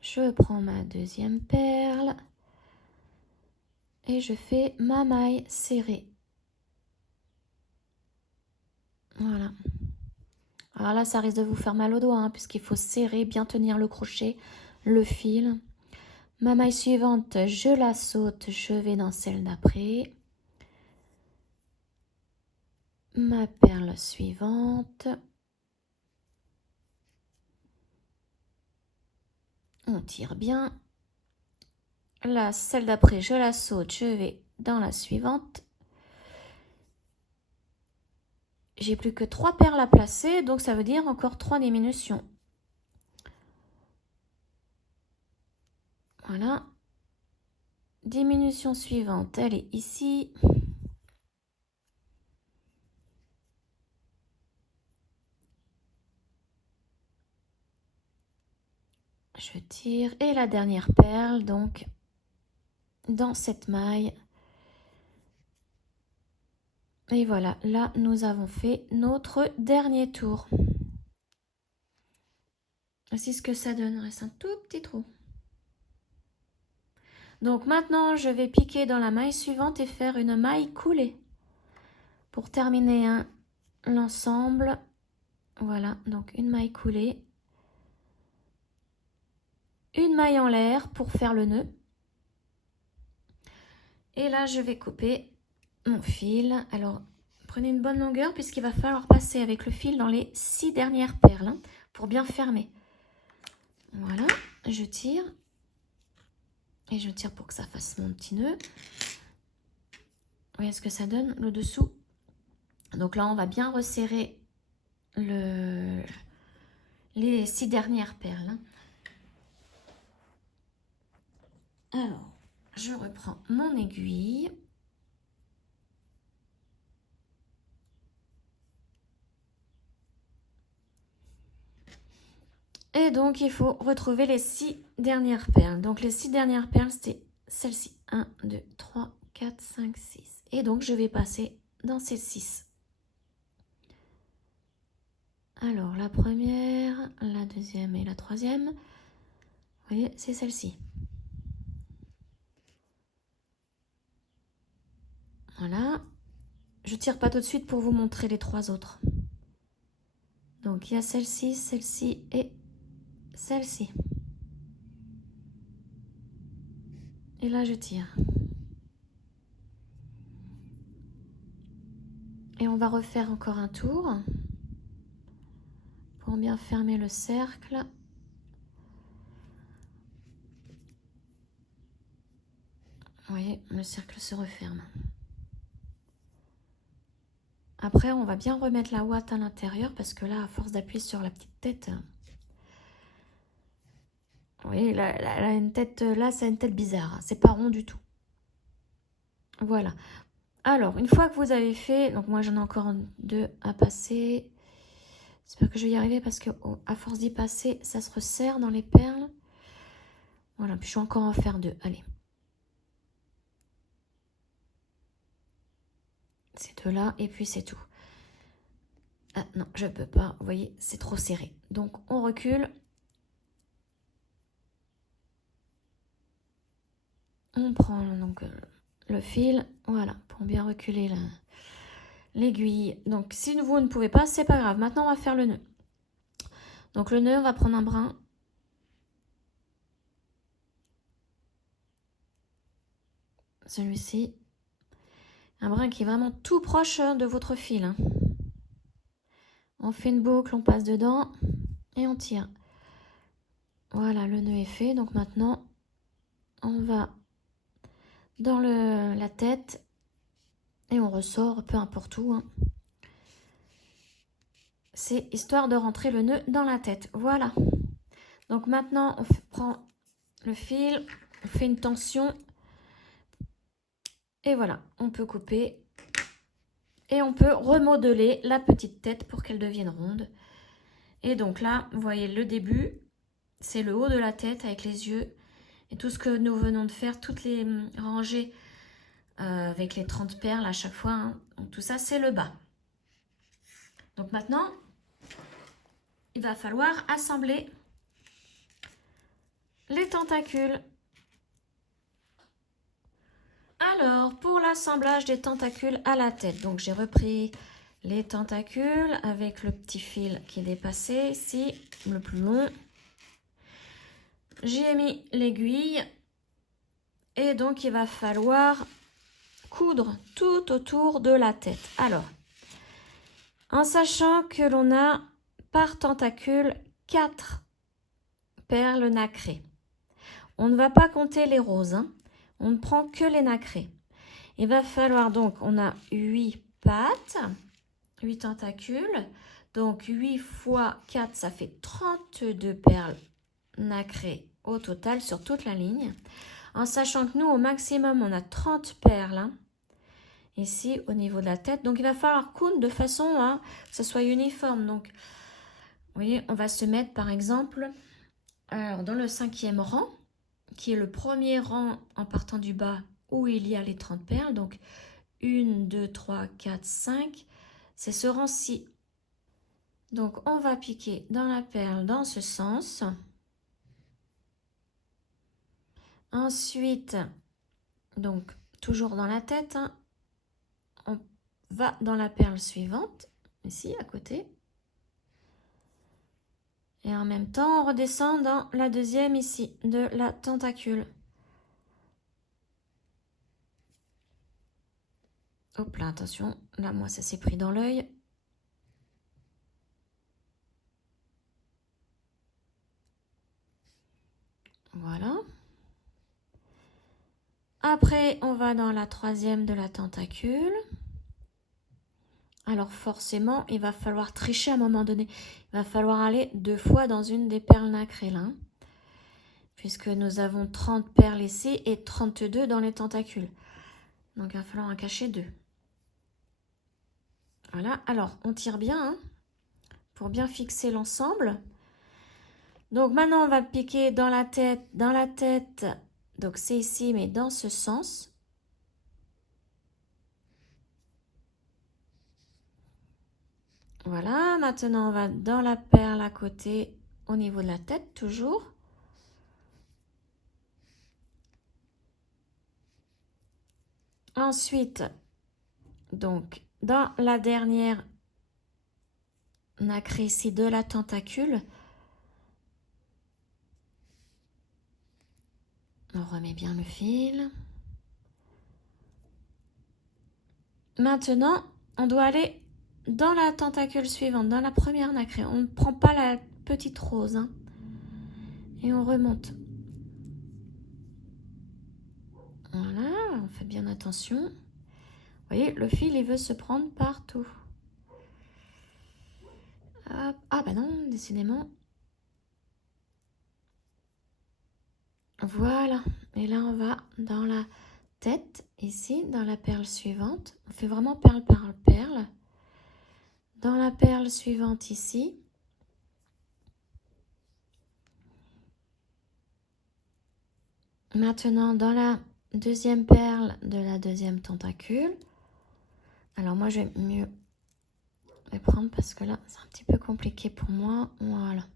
Je prends ma deuxième perle et je fais ma maille serrée. Voilà. Alors là, ça risque de vous faire mal au doigt, hein, puisqu'il faut serrer, bien tenir le crochet, le fil. Ma maille suivante, je la saute, je vais dans celle d'après. Ma perle suivante. On tire bien. Là, celle d'après, je la saute, je vais dans la suivante. J'ai plus que 3 perles à placer, donc ça veut dire encore 3 diminutions. Voilà. Diminution suivante, elle est ici. Je tire et la dernière perle, donc dans cette maille. Et voilà, là nous avons fait notre dernier tour. Voici ce que ça donne, il reste un tout petit trou. Donc maintenant, je vais piquer dans la maille suivante et faire une maille coulée. Pour terminer l'ensemble, voilà, donc une maille coulée. Une maille en l'air pour faire le nœud. Et là, je vais couper mon fil. Alors, prenez une bonne longueur puisqu'il va falloir passer avec le fil dans les 6 dernières perles hein, pour bien fermer. Voilà, je tire. Et je tire pour que ça fasse mon petit nœud. Vous voyez ce que ça donne, le dessous. Donc là, on va bien resserrer les 6 dernières perles. Hein. Alors, je reprends mon aiguille. Et donc, il faut retrouver les 6 dernières perles. Donc, les 6 dernières perles, c'était celle-ci. 1, 2, 3, 4, 5, 6. Et donc, je vais passer dans ces 6. Alors, la première, la deuxième et la troisième, vous voyez, c'est celle-ci. Voilà. Je tire pas tout de suite pour vous montrer les 3 autres. Donc, il y a celle-ci, celle-ci et celle-ci. Et là, je tire. Et on va refaire encore un tour pour bien fermer le cercle. Vous voyez, le cercle se referme. Après, on va bien remettre la ouate à l'intérieur parce que là, à force d'appuyer sur la petite tête, vous voyez, là, une tête, là, c'est une tête bizarre. C'est pas rond du tout. Voilà. Alors, une fois que vous avez fait, donc moi j'en ai encore 2 à passer. J'espère que je vais y arriver parce que à force d'y passer, ça se resserre dans les perles. Voilà, puis je vais encore en faire 2. Allez. Ces 2 là, et puis c'est tout. Ah non, je peux pas. Vous voyez, c'est trop serré. Donc on recule. On prend donc le fil, voilà, pour bien reculer l'aiguille. Donc si vous ne pouvez pas, c'est pas grave. Maintenant, on va faire le nœud. Donc le nœud, on va prendre un brin. Celui-ci. Un brin qui est vraiment tout proche de votre fil. Hein. On fait une boucle, on passe dedans et on tire. Voilà, le nœud est fait. Donc maintenant, on va dans la tête et on ressort, peu importe où. Hein. C'est histoire de rentrer le nœud dans la tête. Voilà. Donc maintenant, on prend le fil, on fait une tension. Et voilà, on peut couper. Et on peut remodeler la petite tête pour qu'elle devienne ronde. Et donc là, vous voyez le début, c'est le haut de la tête avec les yeux. Et tout ce que nous venons de faire, toutes les rangées avec les 30 perles à chaque fois. Hein. Donc tout ça, c'est le bas. Donc maintenant, il va falloir assembler les tentacules. Alors, pour l'assemblage des tentacules à la tête, donc j'ai repris les tentacules avec le petit fil qui est dépassé ici, le plus long. J'ai mis l'aiguille et donc il va falloir coudre tout autour de la tête. Alors, en sachant que l'on a par tentacule 4 perles nacrées. On ne va pas compter les roses, hein. On ne prend que les nacrées. Il va falloir donc, on a 8 pattes, 8 tentacules. Donc 8 fois 4, ça fait 32 perles nacrées au total sur toute la ligne. En sachant que nous, au maximum, on a 30 perles hein, ici au niveau de la tête. Donc il va falloir coudre de façon à que ce soit uniforme. Donc, vous voyez, on va se mettre par exemple alors, dans le 5e rang, qui est le premier rang en partant du bas où il y a les 30 perles. Donc 1, 2, 3, 4, 5. C'est ce rang-ci. Donc on va piquer dans la perle dans ce sens. Ensuite, donc toujours dans la tête, hein, on va dans la perle suivante, ici à côté. Et en même temps, on redescend dans la deuxième ici, de la tentacule. Hop là, attention, là moi ça s'est pris dans l'œil. Voilà. Après, on va dans la troisième de la tentacule. Alors forcément, il va falloir tricher à un moment donné. Il va falloir aller 2 fois dans une des perles nacrées là. Puisque nous avons 30 perles ici et 32 dans les tentacules. Donc il va falloir en cacher 2. Voilà, alors on tire bien hein, pour bien fixer l'ensemble. Donc maintenant on va piquer dans la tête. Donc c'est ici mais dans ce sens. Voilà, maintenant on va dans la perle à côté, au niveau de la tête, toujours. Ensuite, donc, dans la dernière nacrée ici de la tentacule, on remet bien le fil. Maintenant, on doit aller dans la tentacule suivante, dans la première nacrée. On ne prend pas la petite rose, hein, et on remonte. Voilà, on fait bien attention. Vous voyez, le fil, il veut se prendre partout. Hop. Ah bah non, décidément. Voilà. Et là, on va dans la tête, ici, dans la perle suivante. On fait vraiment perle par perle. Dans la perle suivante, ici. Maintenant, dans la deuxième perle de la deuxième tentacule. Alors, moi, je vais mieux les prendre parce que là, c'est un petit peu compliqué pour moi. Voilà.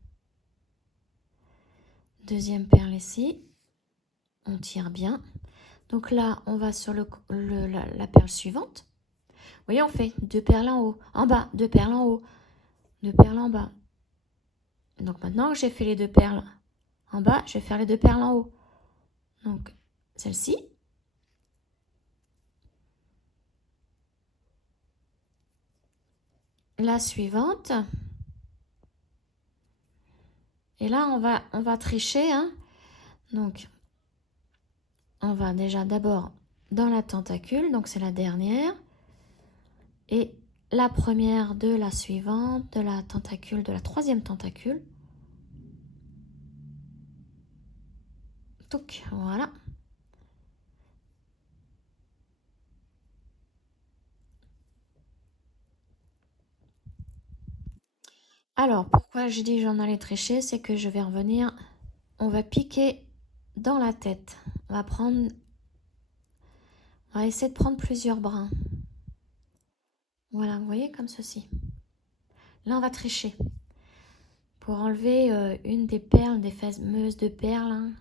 Deuxième perle ici. On tire bien. Donc là, on va sur la perle suivante. Vous voyez, on fait 2 perles en haut, en bas, 2 perles en haut, 2 perles en bas. Donc maintenant que j'ai fait les 2 perles en bas, je vais faire les 2 perles en haut. Donc celle-ci. La suivante. Et là, on va tricher, hein. Donc, on va déjà d'abord dans la tentacule, donc c'est la dernière. Et la première de la suivante, de la tentacule, de la troisième tentacule. Donc, voilà. Alors, pourquoi je dis j'en allais tricher, c'est que je vais revenir, on va piquer dans la tête. On va essayer de prendre plusieurs brins. Voilà, vous voyez, comme ceci. Là, on va tricher pour enlever une des perles, des fameuses de perles, hein.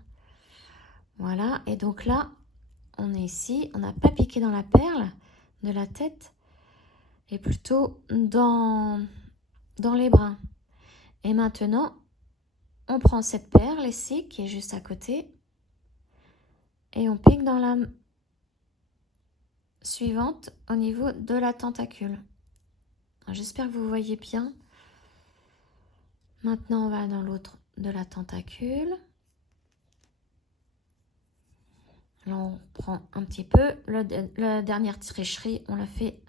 Voilà, et donc là, on est ici, on n'a pas piqué dans la perle de la tête, et plutôt dans les brins. Et maintenant, on prend cette perle ici, qui est juste à côté, et on pique dans la suivante au niveau de la tentacule. J'espère que vous voyez bien. Maintenant, on va dans l'autre de la tentacule. Là, on prend un petit peu. La dernière tricherie, on la fait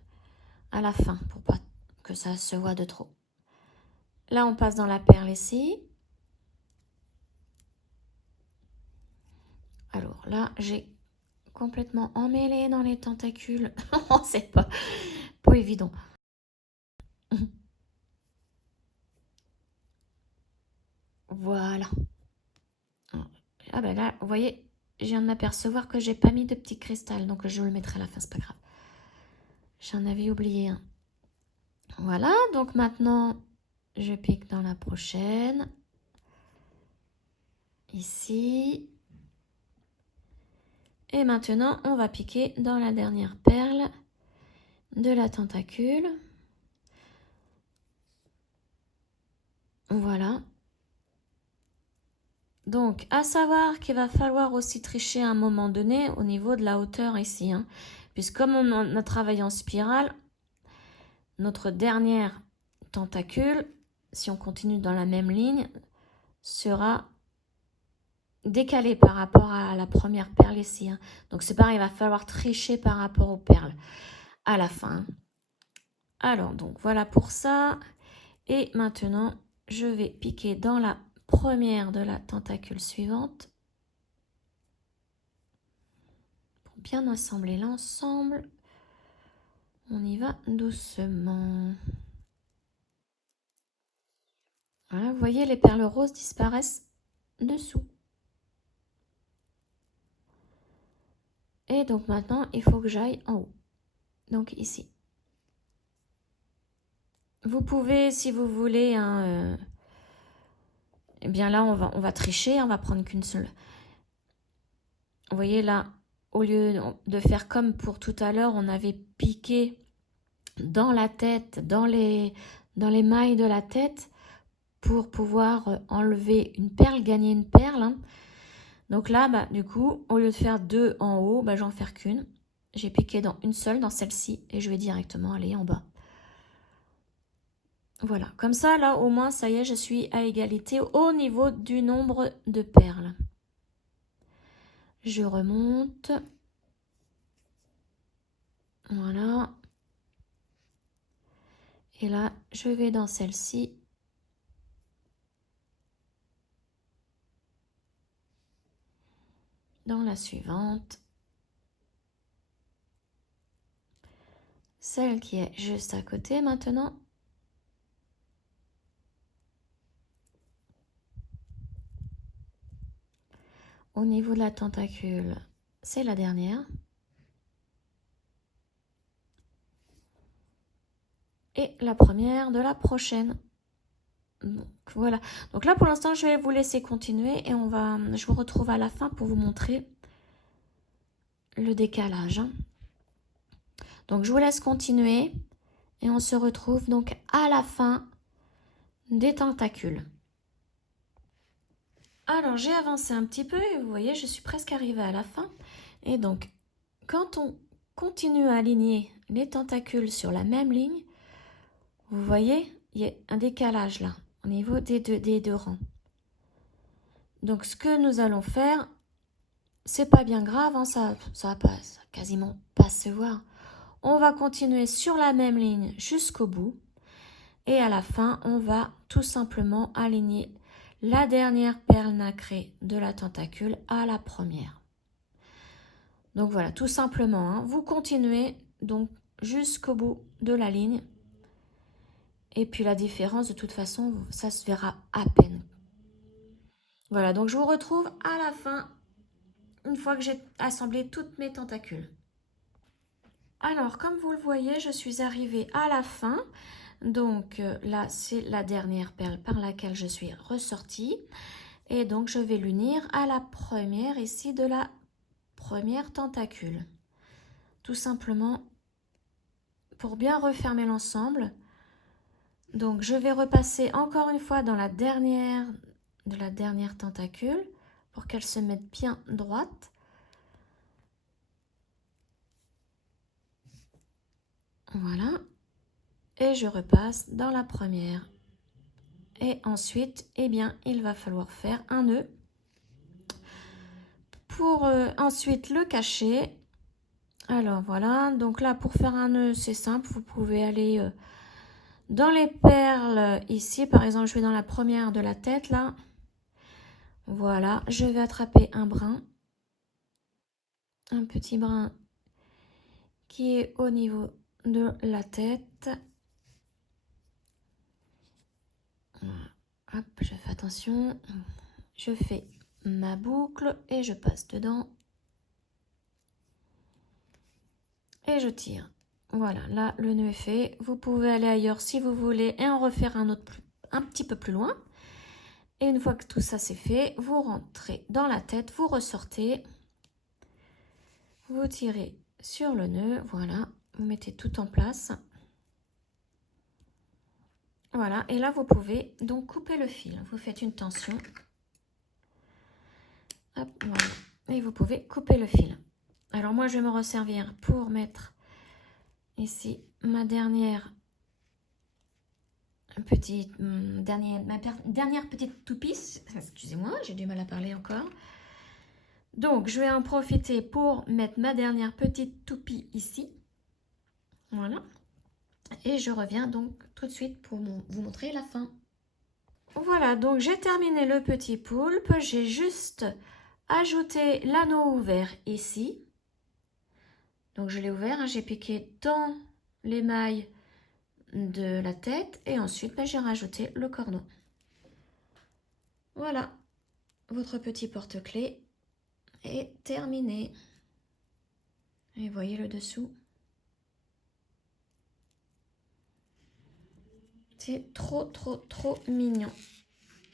à la fin pour pas que ça se voit de trop. Là, on passe dans la perle ici. Alors là, j'ai complètement emmêlé dans les tentacules. C'est pas évident. Voilà. Ah ben là, vous voyez, je viens de m'apercevoir que j'ai pas mis de petit cristal, donc je le mettrai à la fin, c'est pas grave. J'en avais oublié un. Voilà, donc maintenant, je pique dans la prochaine. Ici. Et maintenant, on va piquer dans la dernière perle de la tentacule. Voilà. Donc, à savoir qu'il va falloir aussi tricher à un moment donné au niveau de la hauteur ici, hein. Puisque comme on a travaillé en spirale, notre dernière tentacule, si on continue dans la même ligne, sera décalée par rapport à la première perle ici, hein. Donc, c'est pareil, il va falloir tricher par rapport aux perles à la fin. Alors, donc, voilà pour ça. Et maintenant, je vais piquer dans la première de la tentacule suivante. Pour bien assembler l'ensemble, on y va doucement. Voilà, vous voyez, les perles roses disparaissent dessous. Et donc maintenant, il faut que j'aille en haut. Donc ici. Vous pouvez, si vous voulez, hein, eh bien là, on va tricher, on va prendre qu'une seule. Vous voyez là, au lieu de faire comme pour tout à l'heure, on avait piqué dans la tête, dans les mailles de la tête, pour pouvoir enlever une perle, gagner une perle. Hein. Donc là, bah, du coup, au lieu de faire 2 en haut, bah, j'en faire qu'une. J'ai piqué dans une seule, dans celle-ci, et je vais directement aller en bas. Voilà, comme ça, là, au moins, ça y est, je suis à égalité au niveau du nombre de perles. Je remonte. Voilà. Et là, je vais dans celle-ci. Dans la suivante. Celle qui est juste à côté maintenant. Au niveau de la tentacule, c'est la dernière. Et la première de la prochaine. Donc voilà. Donc là pour l'instant je vais vous laisser continuer et je vous retrouve à la fin pour vous montrer le décalage. Donc je vous laisse continuer et on se retrouve donc à la fin des tentacules. Alors j'ai avancé un petit peu et vous voyez je suis presque arrivée à la fin. Et donc quand on continue à aligner les tentacules sur la même ligne, vous voyez il y a un décalage là au niveau des deux rangs. Donc ce que nous allons faire, c'est pas bien grave, hein, ça va pas, quasiment pas se voir. On va continuer sur la même ligne jusqu'au bout. Et à la fin, on va tout simplement aligner la dernière perle nacrée de la tentacule à la première. Donc voilà, tout simplement, hein, vous continuez donc jusqu'au bout de la ligne. Et puis la différence, de toute façon, ça se verra à peine. Voilà, donc je vous retrouve à la fin, une fois que j'ai assemblé toutes mes tentacules. Alors, comme vous le voyez, je suis arrivée à la fin. Donc là, c'est la dernière perle par laquelle je suis ressortie. Et donc, je vais l'unir à la première ici de la première tentacule. Tout simplement pour bien refermer l'ensemble. Donc, je vais repasser encore une fois dans la dernière tentacule pour qu'elle se mette bien droite. Voilà. Et je repasse dans la première. Et ensuite, eh bien, il va falloir faire un nœud pour ensuite le cacher. Alors voilà, donc là pour faire un nœud, c'est simple, vous pouvez aller dans les perles ici. Par exemple, je vais dans la première de la tête là. Voilà, je vais attraper un brin. Un petit brin qui est au niveau de la tête. Hop, je fais attention. Je fais ma boucle et je passe dedans. Et je tire. Voilà, là le nœud est fait. Vous pouvez aller ailleurs si vous voulez et en refaire un autre un petit peu plus loin. Et une fois que tout ça c'est fait, vous rentrez dans la tête, vous ressortez. Vous tirez sur le nœud, voilà. Vous mettez tout en place. Voilà, et là vous pouvez donc couper le fil. Vous faites une tension. Hop, voilà. Et vous pouvez couper le fil. Alors moi je vais me resservir pour mettre ici ma dernière dernière petite toupie. Excusez-moi, j'ai du mal à parler encore. Donc je vais en profiter pour mettre ma dernière petite toupie ici. Voilà. Et je reviens donc tout de suite pour vous montrer la fin. Voilà, donc j'ai terminé le petit poulpe. J'ai juste ajouté l'anneau ouvert ici. Donc je l'ai ouvert, hein, j'ai piqué dans les mailles de la tête et ensuite j'ai rajouté le cordon. Voilà, votre petit porte-clés est terminé. Et vous voyez le dessous. C'est trop mignon.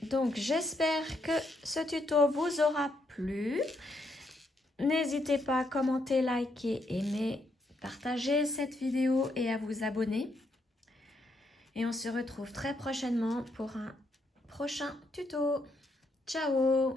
Donc, j'espère que ce tuto vous aura plu. N'hésitez pas à commenter, liker, aimer, partager cette vidéo et à vous abonner. Et on se retrouve très prochainement pour un prochain tuto. Ciao!